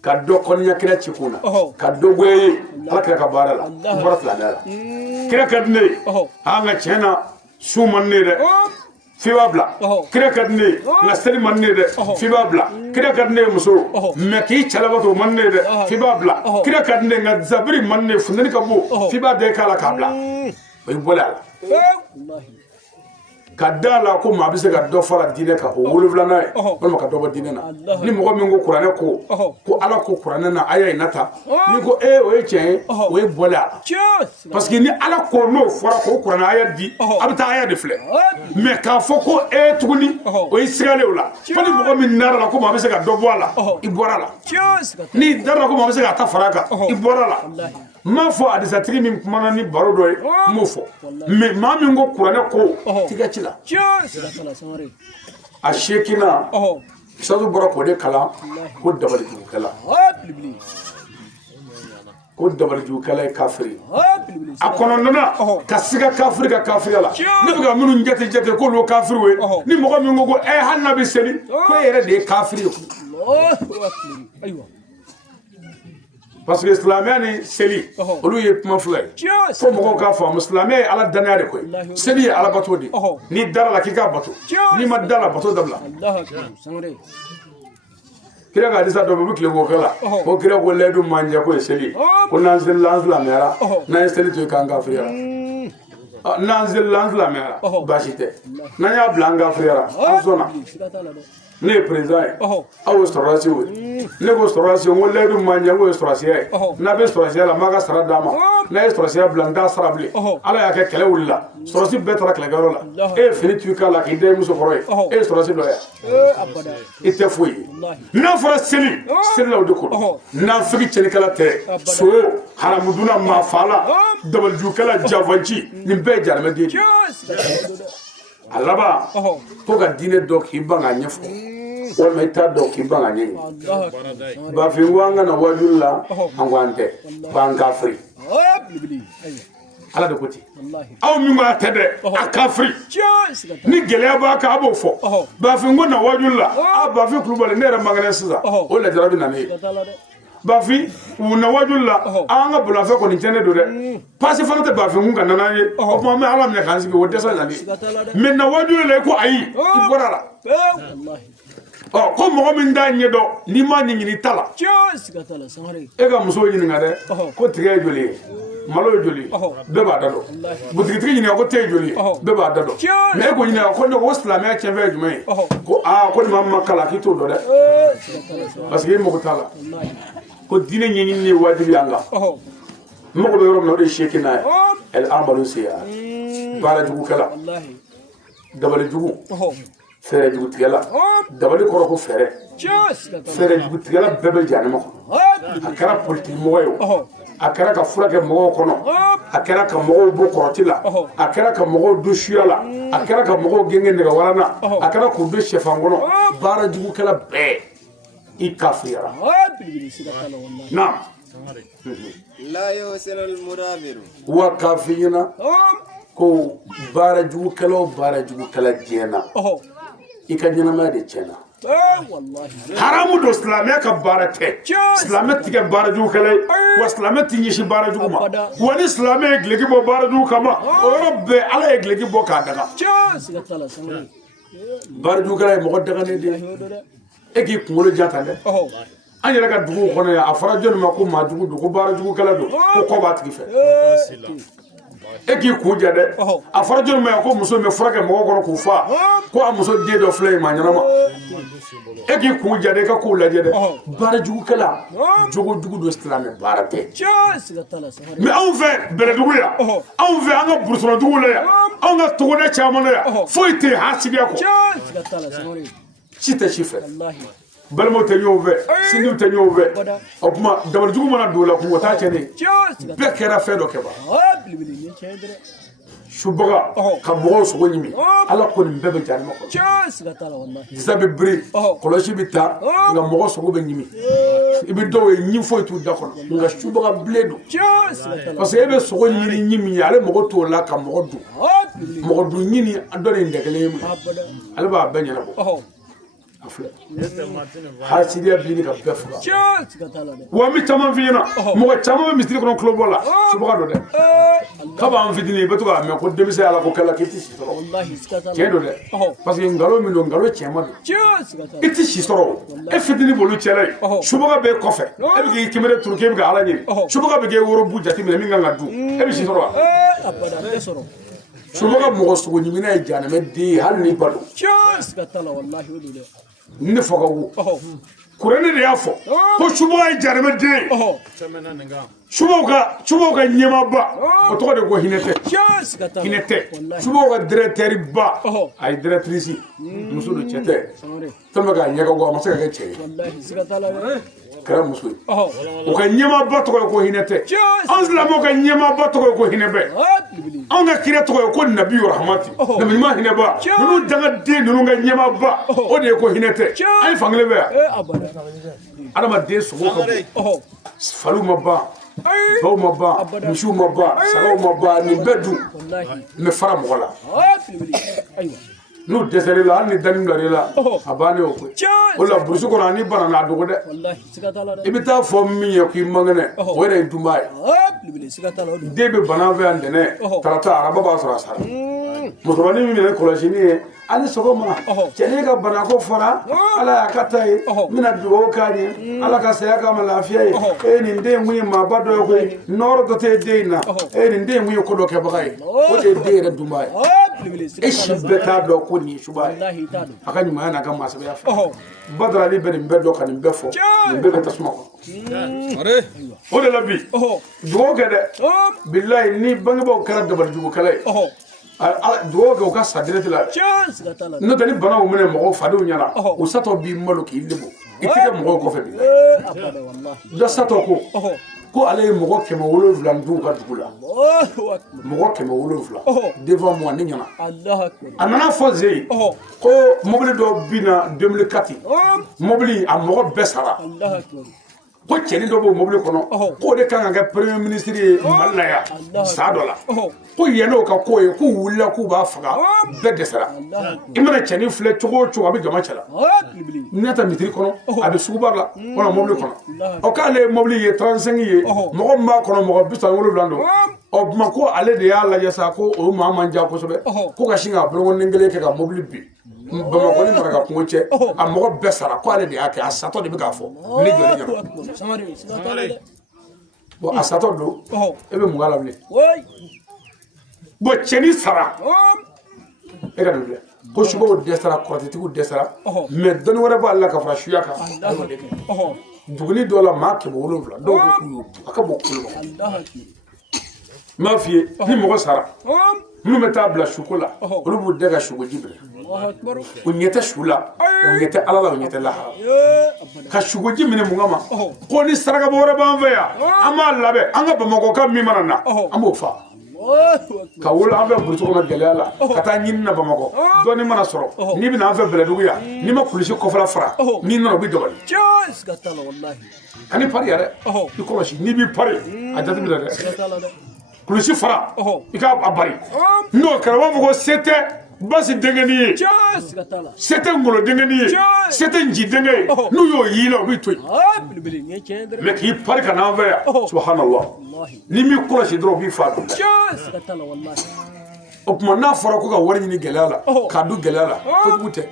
ka do kon nya kira chikuna ka do goye ala kira ka barala barat la dala kira kadne anga chena su manne de fiwabla kira kadne na seri manne de fiwabla kira kadne muso meki chalabato manne de fiwabla kira kadne na zabri manne fundani ka bu fiba de kala kabla way bolala ka dala ko ma bi se ka dɔ fara diinɛ kan o wolofilana ye walima ka dɔ bɔ diinɛ na ni mɔgɔ min ko kuranɛ ko ala ko kuranɛ na aya in nata ni ko o ye tiɲɛ ye o ye bɔlen a la parce que ni ala ko n'o fɔra ko kuranɛ aya di a bɛ taa aya de filɛ mais k'a fɔ ko tuguni o ye sigalen o la fo ni mɔgɔ min nara la ko maa bɛ se ka dɔ bɔ a la i bɔra a la ni dara la ko maa bɛ se ka ta fara a kan i bɔra a la m'a fɔ hadisatigi min kumana ni baro dɔ ye n m'o fɔ mais maa min ko kuranɛ ko t'i ka ci la a seekina sadu bɔra k'o de kalan ko dabalijugukɛla ko dabalijugukɛla ye kafiri a kɔnɔna ka siga kafiri ka kafiriya la ne bɛ ka minnu jate k'olu ye kafiri ye ni mɔgɔ min ko hali n'a bɛ seli ko e yɛrɛ de ye kafiri ye parce que silamɛya ni seli olu ye kuma fila ye fo mɔgɔw k'a faamu silamɛya ye ala danaya de ko ye seli ye ala bato de n'i dara la k'i k'a bato n'i ma da la bato dabila kira ka hadisa dɔ bɛ u bɛ tile k'o kɛ la ko kira ko layidu manje ko ye seli ko n'an selila an silamɛyara n'an ye seli to yen k'an kafiriyara n'an selila an silamɛyara baasi tɛ n'an y'a bila an kafiriyara an sɔnna ne ye président ye aw ye sɔrɔdasiw ye ne ko sɔrɔdasi n ko layidu manje n ko ye sɔrɔdasiya ye n'a bɛ sɔrɔdasiya la n b'a ka sara d'a ma n'a ye sɔrɔdasiya bila n t'a sara bilen ala y'a kɛ kɛlɛ wulila sɔrɔdasi bɛɛ taara kɛlɛkɛyɔrɔ la e ye fini tu i k'a la k'i da i muso kɔrɔ ye e ye sɔrɔdasi dɔ ye i tɛ foyi ye n'a fɔra seli la o de ko n'an figi cɛlikɛla tɛ so haramuduna maafala dabalijugukɛla janfanci nin bɛɛ ye jaramɛden de a laban ko ka diinɛ dɔ k'i ban k'a ɲɛfɔ walima i t'a dɔn k'i ban k'a ɲɛɲini bafin ko an kana wajuli la an ko an tɛ k'an kafiri ala de ko ten aw min b'a tɛ dɛ a kafiri ni gɛlɛya b'a kan a b'o fɔ bafin ko na wajuli la bafin kulubali ne yɛrɛ mangɛnɛ sisan o lajara bɛ na ne ye bafin u na wajuli la an ka bolafɛn kɔni tiɲɛ ne don dɛ pasi fana tɛ bafin kun ka nana ye o tuma an bɛ ala minɛ k'an sigi o dɛsɛ nali mɛ na wajuli la i ko ayi i bɔra la ko mɔgɔ min t'a ɲɛdɔn n'i m'a ɲɛɲini ta la e ka muso ɲininka dɛ ko tigɛ ye joli ye malo ye joli ye bɛɛ b'a da dɔn butigitigi ɲininka ko te ye joli ye bɛɛ b'a da dɔn mɛ e ko ɲininka ko ne ko silamɛya tiɲɛfɛn ye jumɛn ye ko ko nin maa min ma kalan k'i t'o dɔn dɛ parce que e mago t'a la ko diinɛ ɲɛɲini ye wajibi an kan n mago bɛ yɔrɔ min na o de ye seekina ye an balo se yan baarajugukɛla dabalijugu fɛɛrɛ jugutigɛla dabali kɔrɔ ko fɛɛrɛ fɛɛrɛ jugutigɛla bɛɛ bɛ jahanama kɔnɔ a kɛra politiki mɔgɔ ye o a kɛra ka furakɛ mɔgɔw kɔnɔ a kɛra ka mɔgɔw bɔ kɔrɔti la a kɛra ka mɔgɔw don suya la a kɛra ka mɔgɔw gɛngɛ nɛgɛwalan na a kɛra k'u don sɛfan kɔnɔ baarajugukɛla bɛɛ i kafiriyara naam la yuhsinul mudabiru wa kafin ɲɛna ko baarajugukɛla o baarajugukɛla diɲɛna i ka ɲɛnamaya de tiɲɛna haramu don silamɛya ka baara tɛ silamɛ tɛ kɛ baarajugukɛla ye wa silamɛ tɛ ɲɛsin baarajugu ma wa ni silamɛ ye gileki bɔ baarajugu kama o yɔrɔ bɛɛ ala ye gileki bɔ k'a daga baarajugukɛla ye mɔgɔ daganen de ye e k'i kunkolo jata dɛ an yɛrɛ ka duguw kɔnɔ yan a fɔra jɔnni ma ko maajugu don ko baarajugukɛla don ko kɔ b'a tigi fɛ e k'i kun ja dɛ a fɔra jɔnni ma yan ko muso bɛ furakɛ mɔgɔw kɔnɔ k'u faa ko a muso den dɔ filɛ yen maa ɲɛnama e k'i kun ja dɛ i ka kow lajɛ dɛ baarajugukɛla jogojugu don silamɛ baara tɛ mɛ anw fɛ bɛlɛdugu yan anw fɛ an ka burusɔnɔduguw la yan anw ka togoda caman na yan foyi tɛ yen hasidiya kɔ si tɛ si fɛ balimaw tɛ ɲɔgɔn fɛ sindiw tɛ ɲɔgɔn fɛ o tuma dabalijugu mana don o la kungo t'a tiɲɛnen bɛɛ kɛra fɛn dɔ kɛ ban subaga ka mɔgɔw sogo ɲimi ala ko nin bɛɛ bɛ jahanama kɔnɔ disa bɛ biri kɔlɔsi bɛ taa nka mɔgɔ sogo bɛ ɲimi i bɛ dɔw ye ɲi foyi t'u da kɔnɔ nka subaga bilen don parce que e bɛ sogo ɲini ɲi min ye ale mago t'o la ka mɔgɔ dun mɔgɔ dun ɲini dɔ de ye dɛgɛlen ye ale b'a bɛɛ ɲɛnabɔ hasidiya bini ka bɛɛ faga wa n bɛ caman f'i ɲɛna mɔgɔ caman bɛ misiri kɔnɔ tulo bɔ la subaga don dɛ kab'an fitinin i bɛ to k'a mɛn ko denmisɛn ala ko kɛla k'i tɛ si sɔrɔ tiɲɛ don dɛ parce que nkalon min don nkalon cɛman don i tɛ si sɔrɔ e fitinin b'olu cɛla ye subaga b'e kɔfɛ e bɛ k'i kɛmɛrɛ turu k'e bɛ ka ala ɲini subaga bɛ k'e worobu jateminɛ min kan ka dun e bɛ si sɔrɔ wa subaga mɔgɔ sugu ɲimina ye janɛmɛ den hali ni balo siga t'a la wallahi o don dɛ ne faga wo kuranɛ de y'a fɔ ko subaga ye janɛmɛ den subaga ka ɲɛmaba o tɔgɔ de ko hinɛ tɛ hinɛ tɛ subaga ka directeur ba a ye directrice muso do cɛ tɛ tellement que a ɲɛka go a ma se ka kɛ cɛ ye wallahi siga t'a la dɛ kɛra muso ye o ka ɲɛmaba tɔgɔ ye ko hinɛ tɛ anw silamɛw ka ɲɛmaba tɔgɔ ye ko hinɛ bɛ anw ka kira tɔgɔ ye ko nabi rahmati nabi ɲuman hinɛba ninnu dangaden ninnu ka ɲɛmaba o de ye ko hinɛ tɛ an ye fankelen bɛ yan adamaden sogo ka bon faliw ma ban baw ma ban misiw ma ban sagaw ma ban nin bɛɛ dun mɛ fara mɔgɔ la n'u dɛsɛr'i la hali ni dani bilar'i la a bannen o koyi o la burusi kɔnɔ ani bana n'a dogo dɛ i bɛ taa fɔ min ye k'i man kɛnɛ o yɛrɛ ye dunbaa ye den bɛ bana fɛ yan ntɛnɛn tarata araba b'a sɔrɔ a sara musomanin min ye kɔlɔsini ye ani sɔgɔma cɛnin ka banako fɔra ala y'a ka ta ye n bɛna dugawu k'a ye ala ka saya k'a ma lafiya ye nin den kun ye maaba dɔ ye koyi nɔɔrɔ dɔ tɛ den in na nin den kun ye ko dɔ kɛbaga ye o de ye den yɛrɛ dunbaa ye e si bɛɛ t'a dɔn ko nin ye suba ye a ka ɲumanya n'a ka maasabaya fɛ badarali bɛ nin bɛɛ dɔn ka nin bɛɛ fɔ nin bɛɛ bɛ tasuma kɔnɔ o de la bi dugawu kɛ dɛ bilayi ni bangebaaw kɛra dabalijugukɛla ye dugawu kɛ u ka sa direct la n'o tɛ ni banaw minɛ mɔgɔw fadenw ɲɛna u satɔ b'i malo k'i lebu i tɛ kɛ mɔgɔw kɔfɛ bilayi dɔ satɔ ko ale ye mɔgɔ 770 dun ka dugu la mɔgɔ 770 devant moi ne ɲɛna a nana fɔ Zeyi ko mobili dɔ binna 2004 mobili a mɔgɔ bɛɛ sara ko cɛnin dɔ b'o mobili kɔnɔ k'o de kan ka kɛ premier ministre ye Mali la yan sa dɔ la ko yenn'o ka ko ye k'u wulila k'u b'a faga bɛɛ dɛsɛra i mana cɛnin filɛ cogo o cogo a bɛ jama cɛla n'i ta mitiri kɔnɔ a bɛ suguba la wala mobili kɔnɔ ɔ k'ale ye mobili ye 35 ye mɔgɔ min b'a kɔnɔ mɔgɔ 37 don ɔ buma ko ale de y'a lajɛ sa ko o maa man diya kosɛbɛ ko ka sin ka bolokɔnin kelen kɛ ka mobili bin Bamakɔ ni Maraka kungo cɛ a mɔgɔ bɛɛ sara ko ale de y'a kɛ a satɔ de bɛ k'a fɔ ne jɔlen ɲɛna bon a satɔ don e bɛ mun k'a la bilen bon cɛnin sara e ka nin filɛ ko subaw dɛsɛra kɔrɔtɛtigiw dɛsɛra mais dɔnni wɛrɛ b'ale la ka fara suya kan duguni dɔ la maa 770 dɔw ko k'u y'o a ka bon kolo ma n b'a f'i ye ni mɔgɔ sara minnu bɛ taa bila suko la olu b'u dɛ ka sukoji bila u ɲɛ tɛ su la u ɲɛ tɛ ala la u ɲɛ tɛ lahara ka sukoji minɛ mun kama ko ni sarakabɔ wɛrɛ b'an fɛ yan an b'a labɛn an ka bamakɔka min mana na an b'o fa ka wolo an fɛ burusi kɔnɔ gɛlɛya la ka taa ɲini na Bamakɔ dɔɔni mana sɔrɔ n'i bɛna an fɛ Bɛlɛdugu yan n'i ma kulisi kɔfɛla fara n'i nana u bɛ dɔgɔnin kan'i pari yɛrɛ i kɔlɔsi n'i b'i pari a jateminɛ dɛ kulisi fara i k'a bari n'o kɛra u b'a fɔ ko se tɛ basi denkɛni ye se tɛ ngolo denkɛni ye se tɛ nci denkɛ ye n'u y'o y'i la u b'i to yen mais k'i pari ka n'an fɛ yan subhanallah n'i m'i kɔlɔsi dɔrɔn u b'i fa dun o tuma n'a fɔra ko ka wari ɲini gɛlɛya la k'a dun gɛlɛya la kojugu tɛ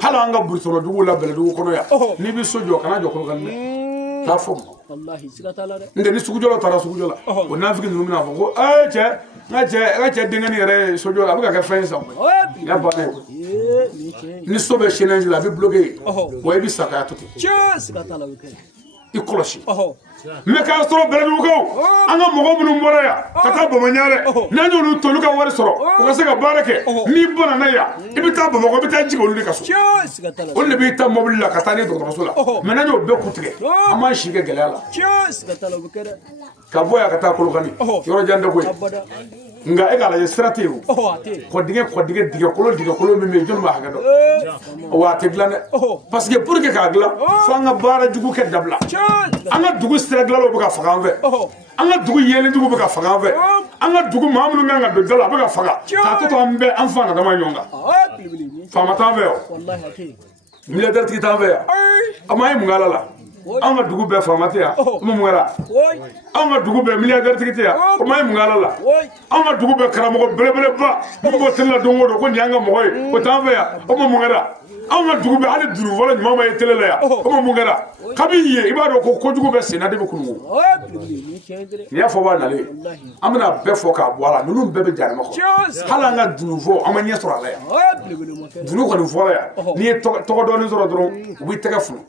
hali an ka burusi kɔnɔ duguw la Bɛlɛdugu kɔnɔ yan n'i bɛ so jɔ kana jɔ Kolokani dɛ t'a fɔ n tɛ ni sugujɔ la taara sugujɔ la o nafiki ninnu bɛna fɔ ko cɛ n ka cɛ denkɛni yɛrɛ ye sojɔ la a bɛ ka kɛ fɛn san n y'a bannen ye ni so bɛ chaînage la a bɛ bloqué yen wa i bɛ sa k'a to ten i kɔlɔsi mais k'a sɔrɔ Bɛlɛdugukaw an ka mɔgɔ minnu bɔra yan ka taa Bamaɲarɛ n'an y'olu to olu ka wari sɔrɔ u ka se ka baara kɛ n'i banana yan i bɛ taa Bamakɔ i bɛ taa jigin olu de ka so olu de b'i ta mobili la ka taa n'i ye dɔgɔtɔrɔso la mais n'an y'o bɛɛ kun tigɛ an m'an si kɛ gɛlɛya la ka bɔ yan ka taa Kolokani yɔrɔ jan tɛ koyi nka e k'a lajɛ sira tɛ yen o kɔdingɛ dingɛkolon min bɛ yen jɔnni b'a hakɛ dɔn wa a tɛ dilan dɛ parce que pour que k'a dilan fo an ka baara jugu kɛ dabila an ka dugu sira dilanlaw bɛ ka faga an fɛ an ka dugu yelendugu bɛ ka faga an fɛ an ka dugu maa minnu kan ka don da la a bɛ ka faga k'a to an bɛɛ an fa na dama ɲɔgɔn kan faama t'an fɛ yan miliyardɛri tigi t'an fɛ yan a ma ye mun k'a la an ka dugu bɛɛ faama tɛ yan o ma mun kɛra an ka dugu bɛɛ miliyardɛri tigi tɛ yan o ma ye mun k'a la an ka dugu bɛɛ karamɔgɔ belebeleba min b'o teli la don o don ko nin y'an ka mɔgɔ ye o t'an fɛ yan o ma mun kɛra an ka dugu bɛ hali duuru fɔlɔ ɲuman ma ye télé la yan o ma mun kɛra kabini yen i b'a dɔn ko kojugu bɛ sen na de bɛ kununko n'i y'a fɔ b'a nalen an bɛna bɛɛ fɔ k'a bɔ a la ninnu bɛɛ bɛ jahanama kɔnɔ hali an ka dunu fɔ an ma ɲɛ sɔrɔ a la yan dunu kɔni fɔlɔ yan n'i ye tɔgɔ dɔɔni sɔrɔ dɔrɔn u b'i tɛgɛ funu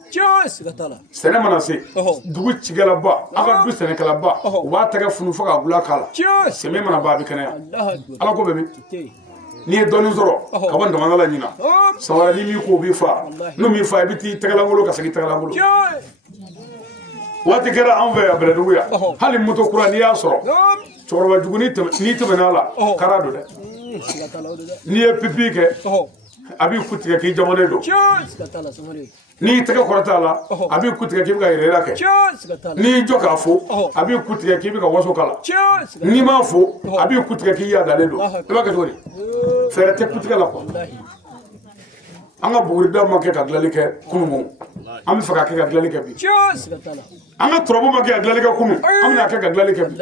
sɛnɛ mana se dugu cikɛlaba an ka du sɛnɛkɛlaba u b'a tɛgɛ funu fo k'a gula k'a la sɛmɛ mana ban a bɛ kɛnɛya ala ko bɛ min n'i ye dɔɔni sɔrɔ ka bɔ ndamana la ɲina sawara ni min ko o b'i fa n'o m'i fa i bɛ t'i tɛgɛlankolon ka segin tɛgɛlankolon waati kɛra anw fɛ yan Bɛlɛdugu yan hali moto kura n'i y'a sɔrɔ cɛkɔrɔba jugu n'i tɛmɛn'a la kara don dɛ n'i ye pipi kɛ a b'i ku tigɛ k'i jamanen don n'i tɛgɛ kɔrɔta la a b'i ku tigɛ k'i bɛ ka yɛrɛyira kɛ n'i jɔ k'a fo a b'i ku tigɛ k'i bɛ ka waso k'a la n'i m'a fo a b'i ku tigɛ k'i yadalen don i b'a kɛ cogo di fɛɛrɛ tɛ ku tigɛ la quoi an ka bugurida ma kɛ ka dilanli kɛ kununko an bɛ fɛ ka kɛ ka dilanli kɛ bi an ka turabu ma kɛ ka dilanli kɛ kunun an bɛna kɛ ka dilanli kɛ bi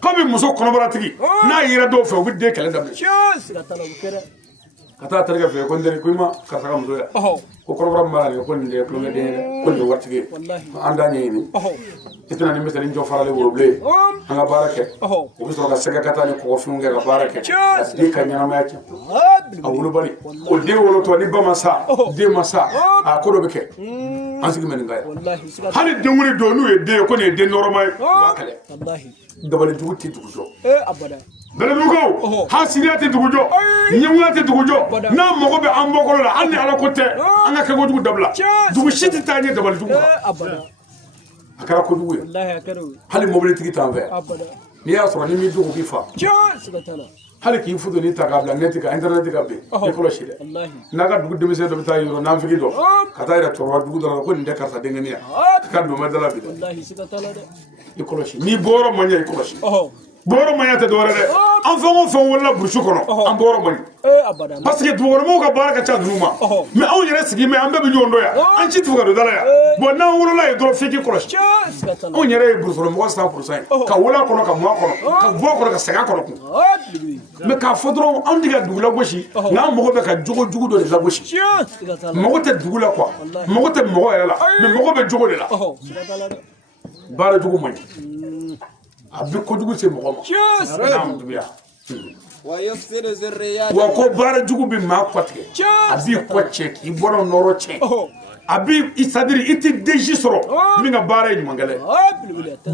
komi muso kɔnɔbaratigi n'a yera dɔw fɛ u bɛ den kɛlɛ daminɛ ka taa terikɛ fɛ ko n teri ko i ma karisa ka muso yan ko kɔrɔbɔrɔ min b'a la ko nin tɛ tulonkɛden ye dɛ ko nin ye waritigi ye an t'a ɲɛɲini i tɛna nin misɛnnin jɔ farali woro bilen an ka baara kɛ u bɛ sɔrɔ ka sɛgɛ ka taa ni kɔgɔfinw kɛ ka baara kɛ ka den ka ɲɛnamaya cɛ a wolobali o den wolotɔ ni ba ma sa den ma sa a ko dɔ bɛ kɛ an sigi mɛ nin ka yan hali denkundi don n'u ye den ye ko nin ye den nɔrɔma ye u b'a kɛlɛ dabalijugu tɛ dugu jɔ Bɛlɛdugukaw hasidiya tɛ dugu jɔ ɲɛngoya tɛ dugu jɔ n'a mago bɛ an bɔkɔlɔ la hali ni ala ko tɛ an ka kɛ kojugu dabila dugu si tɛ taa ɲɛ dabalijugu kan a kɛra kojugu ye hali mobilitigi t'an fɛ n'i y'a sɔrɔ ni m'i dogo k'i fa hali k'i foto n'i ta k'a bila neti kan internet kan bi i kɔlɔsi dɛ n'a ka dugu denmisɛn dɔ bɛ taa yɔrɔ nanfigi dɔ ka taa yɛrɛ cɛkɔrɔba dugu dɔ la ko nin tɛ karisa denkɛni ye ka don bɛ da la bi dɛ i kɔlɔsi n'i bɔyɔrɔ man ɲɛ i kɔlɔsi bɔyɔrɔ man ɲɛ tɛ dɔwɛrɛ dɛ an fɛn o fɛn wolola burusi kɔnɔ an bɔyɔrɔ man ɲi parce que dugukɔnɔmɔgɔw ka baara ka ca ninnu ma mais anw yɛrɛ sigi mɛ an bɛɛ bɛ ɲɔgɔn dɔn yan an ci tɛ ka don da la yan bon n'an wolola yen dɔrɔn f'i k'i kɔlɔsi anw yɛrɛ ye burusɔnmɔgɔ 100% ye ka wolo a kɔnɔ ka mɔ a kɔnɔ ka bɔ a kɔnɔ ka segin a kɔnɔ kun mais k'a fɔ dɔrɔn anw tɛ ka dugu lagosi n'an mago bɛ ka jogo jugu dɔ de lagosi mago tɛ dugu la quoi mago tɛ mɔgɔ yɛrɛ la mais mago bɛ jogo de la baara jugu man ɲi a bɛ kojugu se mɔgɔ ma wa ko baara jugu bɛ maa kɔ tigɛ a b'i kɔ cɛ k'i bɔra nɔrɔ cɛ a b'i c'est-à-dire i tɛ deji sɔrɔ min ka baara ye ɲumankɛla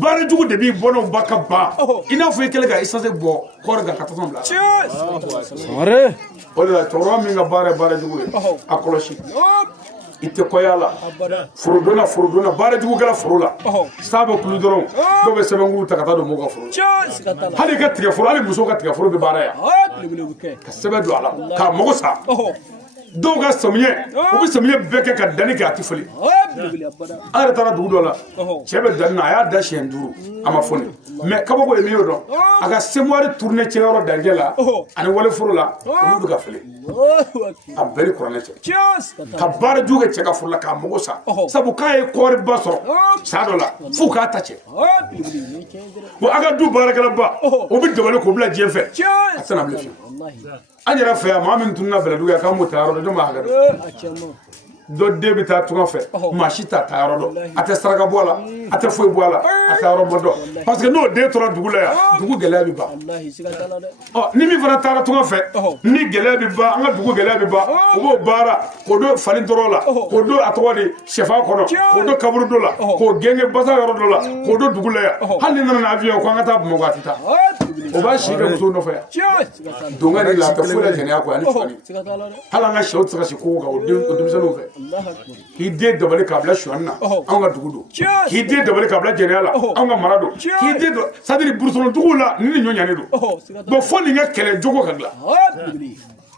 baara jugu de b'i bɔnnaw ba ka ban i n'a fɔ i kɛlen ka essence bɔ kɔɔri kan ka tasuma bila o de la cɛkɔrɔba min ka baara ye baara jugu ye a kɔlɔsi i tɛ kɔya la forodonna baara jugu kɛra foro la sa bɛ kulu dɔrɔn dɔw bɛ sɛbɛnkuru ta ka taa don mɔgɔw ka foro hali ka tigɛforo hali musow ka tigɛforo bɛ baara yan ka sɛbɛn don a la k'a mago sa dɔw ka samiyɛ u bɛ samiyɛ bɛɛ kɛ ka danni kɛ a tɛ falen an yɛrɛ taara dugu dɔ la cɛ bɛ danni na a y'a da siɲɛ 5 a ma foni mais kabako ye min y'o dɔn a ka semoire tourner cɛ yɔrɔ dancɛ la ani waleforo la olu bɛ ka falen a bɛɛ ni kuranɛ cɛ ka baara jugu kɛ cɛ ka foro la k'a mago sa sabu k'a ye kɔɔri ba sɔrɔ san dɔ la f'u k'a ta cɛ bon a ka du baarakɛlaba o bɛ dabali k'o bila diɲɛ fɛ a tɛna bilen fiyewu an yɛrɛ fɛ yan maa min tununa Bɛlɛdugu yan k'an b'o ta yɔrɔ dɔn jɔn b'a hakɛ dɔn dɔ den bɛ taa tunga fɛ maa si t'a ta yɔrɔ dɔn a tɛ saraka bɔ a la a tɛ foyi bɔ a la a tɛ yɔrɔ ma dɔn parce que n'o den tora dugu la yan dugu gɛlɛya bɛ ban ni min fana taara tunga fɛ ni gɛlɛya bɛ ban an ka dugu gɛlɛya bɛ ban o b'o baara k'o don falen tɔrɔ la k'o don a tɔgɔ de sɛfan kɔnɔ k'o don kaburu dɔ la k'o gɛngɛ basa yɔrɔ dɔ la k'o don dugu la yan hali ni nana avion ko an ka taa Bamakɔ a tɛ taa o b'a si kɛ musow nɔfɛ yan donkɛ de la a tɛ foyi la jɛnɛya kɔ ani fani hali an ka sɛw tɛ se ka si kogo kan o denmisɛnninw fɛ k'i den dabali k'a bila suɲɛni na anw ka dugu don k'i den dabali k'a bila jɛnɛya la anw ka mara don k'i den c'est-à-dire burusɔnduguw la ni nin ɲɔ ɲanen don bon fo nin ka kɛlɛ jogo ka dilan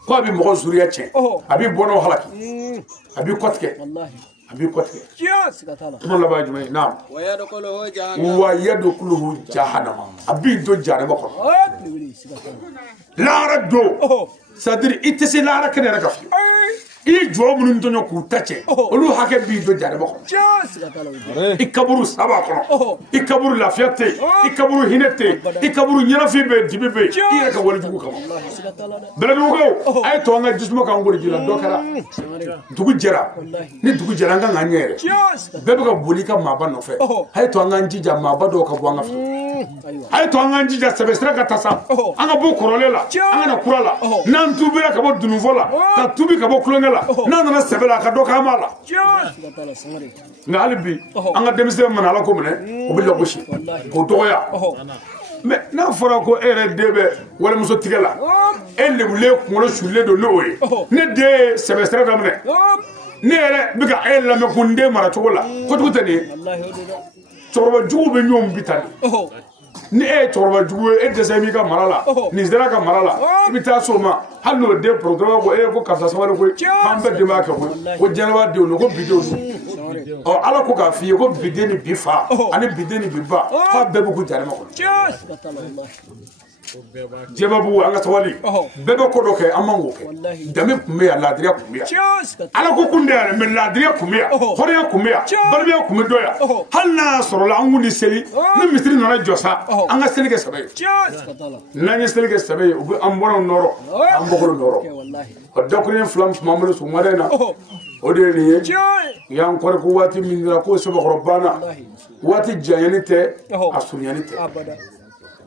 ko a bɛ mɔgɔ zuriya tiɲɛ a b'i bɔnnaw halaki a b'i kɔ tigɛ a b'i kɔ tigɛ kuma laban ye jumɛn ye naam wa yadkhuluhu jahannama a b'i don jahanama kɔnɔ lahara don c'est-à-dire i tɛ se lahara kɛnɛ yɛrɛ kan fiyewu i jo munun tonyo ku tache olu hake bi do jare bako i kaburu saba kono i kaburu lafiyate i kaburu hinete i kaburu nyarafi be dibibe i reka wali jugu kama bela dugo ay to nga jismo kan ngori jila dokara dugu jera ni dugu jera nga nganyere bebe ka boli ka maba no fe ay to nga njija maba do ka bwanga ay to nga njija sebestra ka tasa anga bo korolela anga na kurala nan tubira ka bo dunuvola ka tubi ka bo klonela nan na sebela ka do ka mala nga alibi anga demise manala ko mene o bi lokoshi ko doya mais n'a fɔra ko e yɛrɛ den bɛ walimuso tigɛ la e lebulen kunkolo sulilen don n'o ye ne den ye sɛbɛ sira daminɛ ne yɛrɛ bɛ ka e lamɛn ko n den mara cogo la kojugu tɛ nin ye cɛkɔrɔba jugu bɛ ɲɔgɔn bi tan ni e ye cɛkɔrɔba jugu ye e dɛsɛ b'i ka mara la nin sera ka mara la i bɛ taa so ma hali n'o den pɔrɔtɔrɔ ko e ko karisa sabali koyi k'an bɛɛ den b'a kɛ koyi ko jɛnɛba denw don ko bi denw don ala ko k'a f'i ye ko bi den ni bi fa ani bi den ni bi ba k'a bɛɛ bɛ k'u jarima kɔnɔ jɛbabugu an ka sabali bɛɛ bɛ ko dɔ kɛ an man k'o kɛ danbe tun bɛ yan laadiriya tun bɛ yan ala ko kun tɛ yan mɛ laadiriya tun bɛ yan hɔrɔnya tun bɛ yan baliya tun bɛ dɔ yan hali n'a sɔrɔla an kun ni seli ni misiri nana jɔ sa an ka seli kɛ sɛbɛ ye n'an ye seli kɛ sɛbɛ ye u bɛ an bɔrɔw nɔrɔ an bɔkolo nɔrɔ o dakuruɲɛ fila min tun b'an bolo sɔgɔmada in na o de ye nin ye y'an kɔrɔ ko waati min dira k'o sɛbɛkɔrɔ banna waati janyani tɛ a surunyani tɛ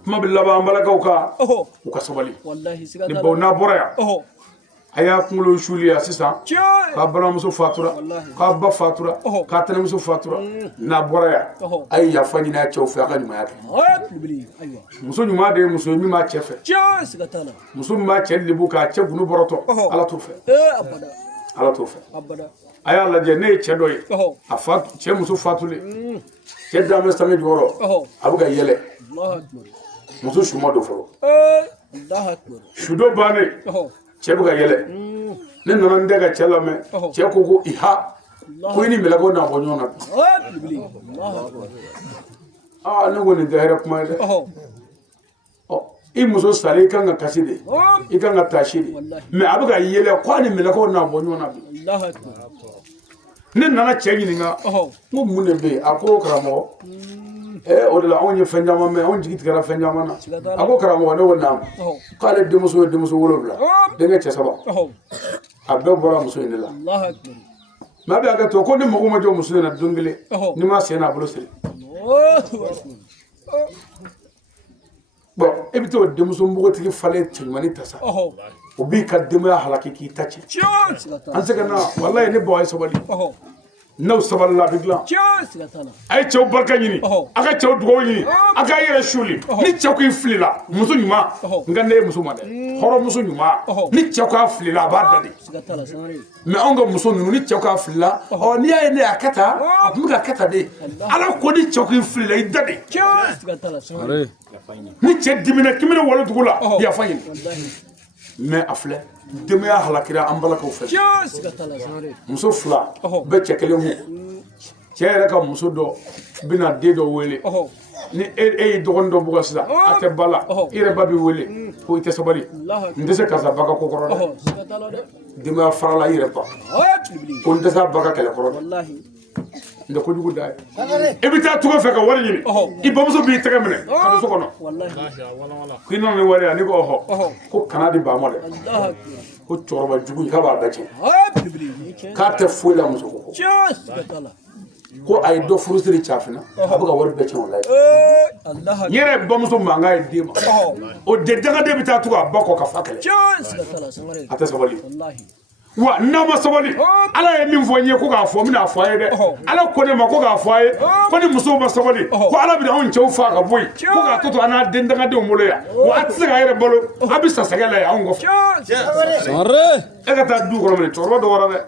kuma bɛ laban an balakaw ka u ka sabali ni baw n'a bɔra yan a y'a kunkolo suli yan sisan k'a balimamuso fatura k'a ba fatura k'a tɛnɛmuso fatura n'a bɔra yan a ye yafa ɲini a cɛw fɛ a ka ɲumanya kɛ muso ɲuman de ye muso ye min b'a cɛ fɛ muso min b'a cɛ lebu k'a cɛ gunu bɔrɔtɔ ala t'o fɛ ala t'o fɛ a y'a lajɛ ne ye cɛ dɔ ye a fa cɛ muso fatulen cɛ danbɛ sange jukɔrɔ a bɛ ka yɛlɛ muso suma do fɔlɔ su dɔ bannen cɛ bɛ ka yɛlɛ ne nana n tɛ ka cɛ lamɛn cɛ ko iha ko i ni mɛlɛkɛw n'a bɔ ɲɔgɔn na bi ne ko nin tɛ hɛrɛ kuma ye dɛ i muso sara i kan ka kasi de i kan ka taasi de mɛ a bɛ ka yɛlɛ ko a ni mɛlɛkɛw n'a bɔ ɲɔgɔn na bi ne nana cɛ ɲininka n ko mun de bɛ yen a ko karamɔgɔ o de la anw ye fɛn caman mɛn anw jigi tigɛra fɛn caman na a ko karamɔgɔ ne ko naamu k'ale denmuso ye denmuso 7 denkɛ cɛ 3 a bɛɛ bɔra muso in de la mɛ a bɛ hakɛ to ko ni mago ma jɔ muso in na don kelen ni ma sen n'a bolo siri bon e bɛ t'o denmuso npogotigi falen cɛɲumanin ta sa o b'i ka denbaya halaki k'i ta cɛ an sɛgɛnna walayi ne baw a ye sabali n'aw sabalila a bɛ dilan a ye cɛw barika ɲini a ka cɛw dugawu ɲini a k'a yɛrɛ suli ni cɛ k'i filila muso ɲuman nka ne ye muso ma dɛ hɔrɔnmuso ɲuman ni cɛ k'a filila a b'a dadi mɛ anw ka muso ninnu ni cɛ k'a filila n'i y'a ye ne y'a kɛ tan a tun bɛ ka kɛ tan de ala ko ni cɛ k'i filila i dadi ni cɛ dimina kimina wolo dugu la yafa ɲini mɛ a filɛ denbaya halakira an balakaw fɛ muso 2 bɛ cɛ 1 mu cɛ yɛrɛ ka muso dɔ bɛna den dɔ wele ni e ye dɔgɔnin dɔ buga sisan a tɛ ba la i yɛrɛ ba b'i wele ko i tɛ sabali n tɛ se karisa ba ka ko kɔrɔ dɛ denbaya farala i yɛrɛ ba ko n tɛ se a ba ka kɛlɛ kɔrɔ dɛ n tɛ kojugu da ye i bɛ taa tunga fɛ ka wari ɲini i bamuso b'i tɛgɛ minɛ ka don so kɔnɔ k'i nana ni wari yan ne ko ko kana di ba ma dɛ ko cɛkɔrɔba jugu k'a b'a da cɛ k'a tɛ foyi la muso ko ko a ye dɔ furusiri cafina a bɛ ka wari bɛɛ cɛn o la ye n yɛrɛ bamuso mankan ye den ma o de dangaden bɛ taa to k'a ba kɔ ka fa kɛlɛ a tɛ sabali wa n'a ma sabali ala ye min fɔ n ye ko k'a fɔ n bɛna fɔ a ye dɛ ala ko ne ma ko k'a fɔ a ye ko ni musow ma sabali ko ala bɛ anw cɛw faa ka bɔ yen ko k'a to an n'a den dangadenw bolo yan wa a tɛ se k'a yɛrɛ balo a bɛ sa sɛgɛ la yan anw kɔfɛ e ka taa du kɔnɔ minɛ cɛkɔrɔba dɔ wɔɔrɔ dɛ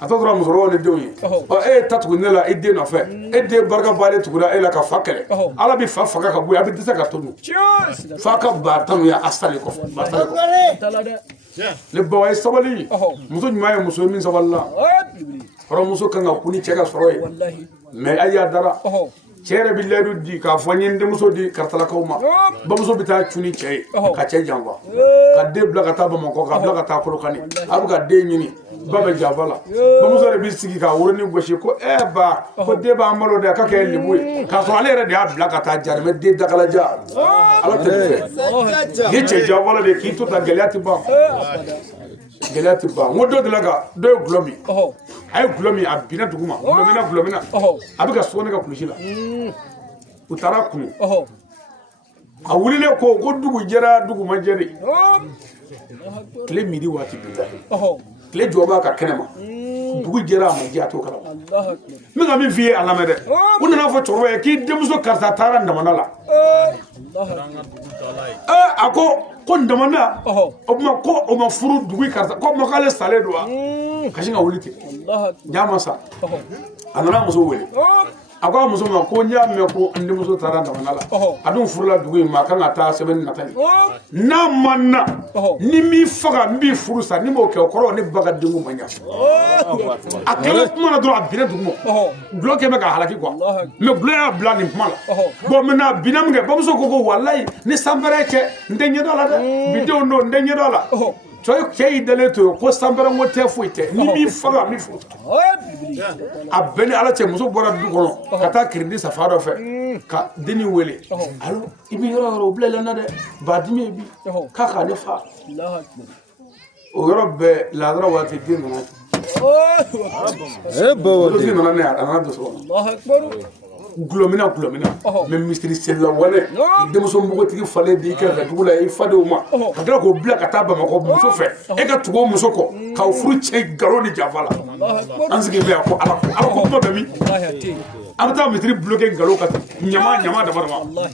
a tɔ tora musokɔrɔbaw ni denw ye e ta tugu ne la i den nɔfɛ e den barika bannen tugura e la ka fa kɛlɛ ala bɛ fa faga ka bɔ yen a bɛ dɛsɛ ka to dun f'a ka ba tanu ye a salen kɔfɛ ba salen kɔfɛ ne bawa ye sabali muso ɲuman ye muso min sabalila hɔrɔnmuso kan ka kun ni cɛ ka sɔrɔ ye mɛ a y'a dara cɛ yɛrɛ bɛ layidu di k'a fɔ n ye n denmuso di karisalakaw ma bamuso bɛ taa cun ni cɛ ye ka cɛ janfa ka den bila ka taa bamakɔ ka bila ka taa kolokani a bɛ ka den ɲini baba javala bamuso de bi sigi ka woroni gosi ko ba ko de ba amalo de ka kay libu ka so ale yɛrɛ de y'a bila ka taa jarime de dakalaja ala tɛ fɛ ni cɛ javala de k'i to ta gɛlɛya tɛ ban gɛlɛya tɛ ban ngo dɔ de la ka dɔ ye gulɔ min a ye gulɔ min a binna duguma gulɔmina a bɛ ka sɔgɔnɛ ka kulusi la u taara kunu a wulilen ko dugu jɛra dugu ma jɛ de tile midi waati billahi tile jɔba ka kɛnɛ ma dugu jɛra a ma jɛ a t'o kalama n bɛ ka min f'i ye a lamɛn dɛ u nana fɔ cɛkɔrɔba ye k'i denmuso karisa taara ndamana la a ko ndamana o tuma ko o ma furu dugu karisa ko ma k'ale salen don wa ka sin ka wuli ten jaa ma sa a nana muso wele a ko a muso ma ko n y'a mɛn ko n denmuso taara ndamana la a dun furula dugu in ma a kan ka taa sɛbɛnni nata ye n'a ma na ni m'i faga n b'i furu sa ni m'o kɛ o kɔrɔ ne ba ka denko ma ɲa a kɛlɛ kuma na dɔrɔn a binna dugu ma dulɔ kɛmɛ ka halaki quoi mais dulɔ y'a bila nin kuma la bon maintenant a binna min kɛ bamuso ko walayi ni sanbɛrɛ cɛ n tɛ ɲɛdɔn a la dɛ bidenw don n tɛ ɲɛdɔn a la cɛ y'i dalen to yen ko sanbɛrɛ ko tɛ foyi tɛ ni m'i faga n b'i furu a bɛɛ ni ala cɛ muso bɔra du kɔnɔ ka taa kiridi safa dɔ fɛ ka denni wele alo i bɛ yɔrɔ yɔrɔ o bila i la n na dɛ badimi bi k'a ka ne fa o yɔrɔ bɛɛ laadara waati den nana den nana ne a nana don so kɔnɔ gulɔmina mais misiri selila wale denmuso npogotigi falen di kɛrɛfɛ dugu la i fadenw ma ka tila k'o bila ka taa bamakɔ muso fɛ e ka tugu o muso kɔ k'aw furu cɛ nkalon ni janfa la an sigi bɛ yan ko ala ko kuma bɛ min an bɛ taa misiri bloqué nkalon ka ɲama dama dama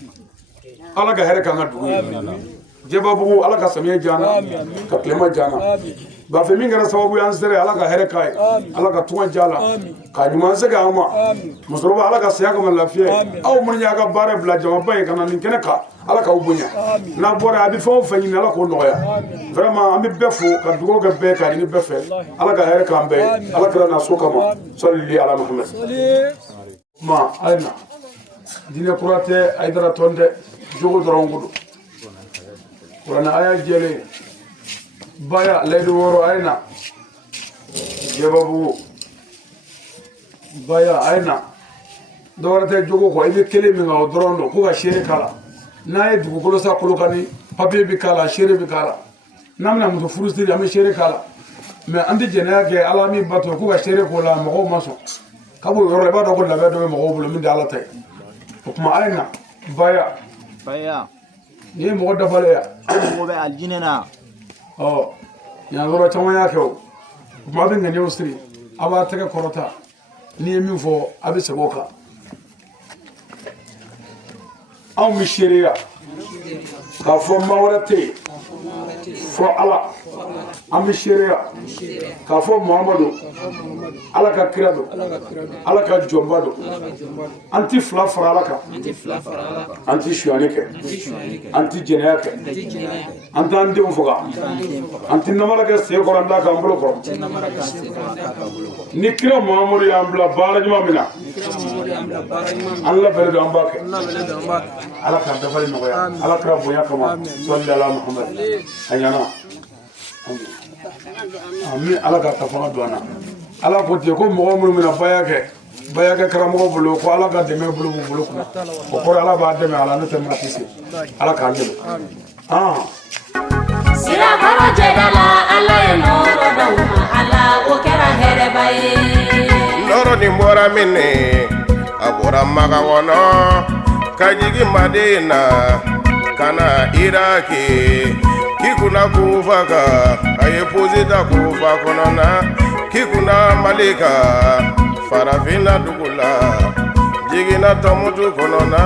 ala ka hɛrɛ k'an ka dugu ye jɛbabugu ala ka samiyɛ jana ka tilema jana bafɛ min kɛra sababu y'an sere ala ka hɛrɛ k'a ye ala ka tunga jala ka ɲuman segin an ma musokɔrɔba ala ka saya kama lafiya aw minnu y'a ka baara bila jamaba in ka na nin kɛnɛ kan ala k'aw bonya n'a bɔra a bɛ fɛn o fɛn ɲini ala k'o nɔgɔya vraiment an bɛ bɛɛ fo ka dugawu kɛ bɛɛ k'a ɲini bɛɛ fɛ ala ka hɛrɛ k'an bɛɛ ye ala kɛra na so kama sɔlili ala muhamɛd ma a ye na diinɛ kura tɛ ayidara tɔn tɛ jogo dɔrɔn ko don kuranɛ aya jɛlen baya layidu wɔɔrɔ a ye na jɛbabugu baya a ye na dɔwɛrɛ tɛ jogo kɔ i bɛ kelen min kan o dɔrɔn don ko ka seere k'a la n'a ye dugukolo sa kolokani papiye bɛ k'a la seere bɛ k'a la n'an bɛna muso furusiri an bɛ seere k'a la mais an tɛ jɛnɛya kɛ ala min bato ko ka seere k'o la mɔgɔw ma sɔn ka b'o yɔrɔ la i b'a dɔn ko labɛn dɔ bɛ mɔgɔw bolo min tɛ ala ta ye o tuma a ye na baya ni ye mɔgɔ dafalen ya mɔgɔ bɛ alijinɛ na yan yɔrɔ caman y'a kɛ o tuma a bɛ ŋaniyaw siri a b'a tɛgɛ kɔrɔta n'i ye min fɔ a bɛ segin o kan anw bɛ seereya k'a fɔ maa wɛrɛ tɛ yen fɔ ala an bɛ seereya k'a fɔ muhamadu ala ka kira don ala ka jɔnba don an tɛ fila fara ala kan an tɛ suyani kɛ an tɛ jɛnɛya kɛ an t'an denw faga an tɛ namara kɛ sen kɔrɔ an t'a k'an bolo kɔrɔ ni kira muhamadu y'an bila baara ɲuman min na an labɛnnen don an b'a kɛ ala k'a dafali nɔgɔya ala kɛra bonya kama sɔli ala muhamadu a ɲana ami ala ka fanga don an na ala ko ten ko mɔgɔ minnu bɛna baya kɛ karamɔgɔ bolo ko ala ka dɛmɛ bolo b'u bolo kunna o kɔrɔ ala b'a dɛmɛ ala ne tɛ maa tɛ se ala k'an dɛmɛ sirakɔrɔ jɛda la ala ye nɔrɔ d'aw ma ala o kɛra hɛrɛba ye nɔrɔ nin bɔra min a bɔra maga kɔnɔ ka jigin madina ka na iraki k'i kunna kufa kan a ye posi da kufa kɔnɔna k'i kunna mali kan farafinna dugu la jiginna tɔmutu kɔnɔna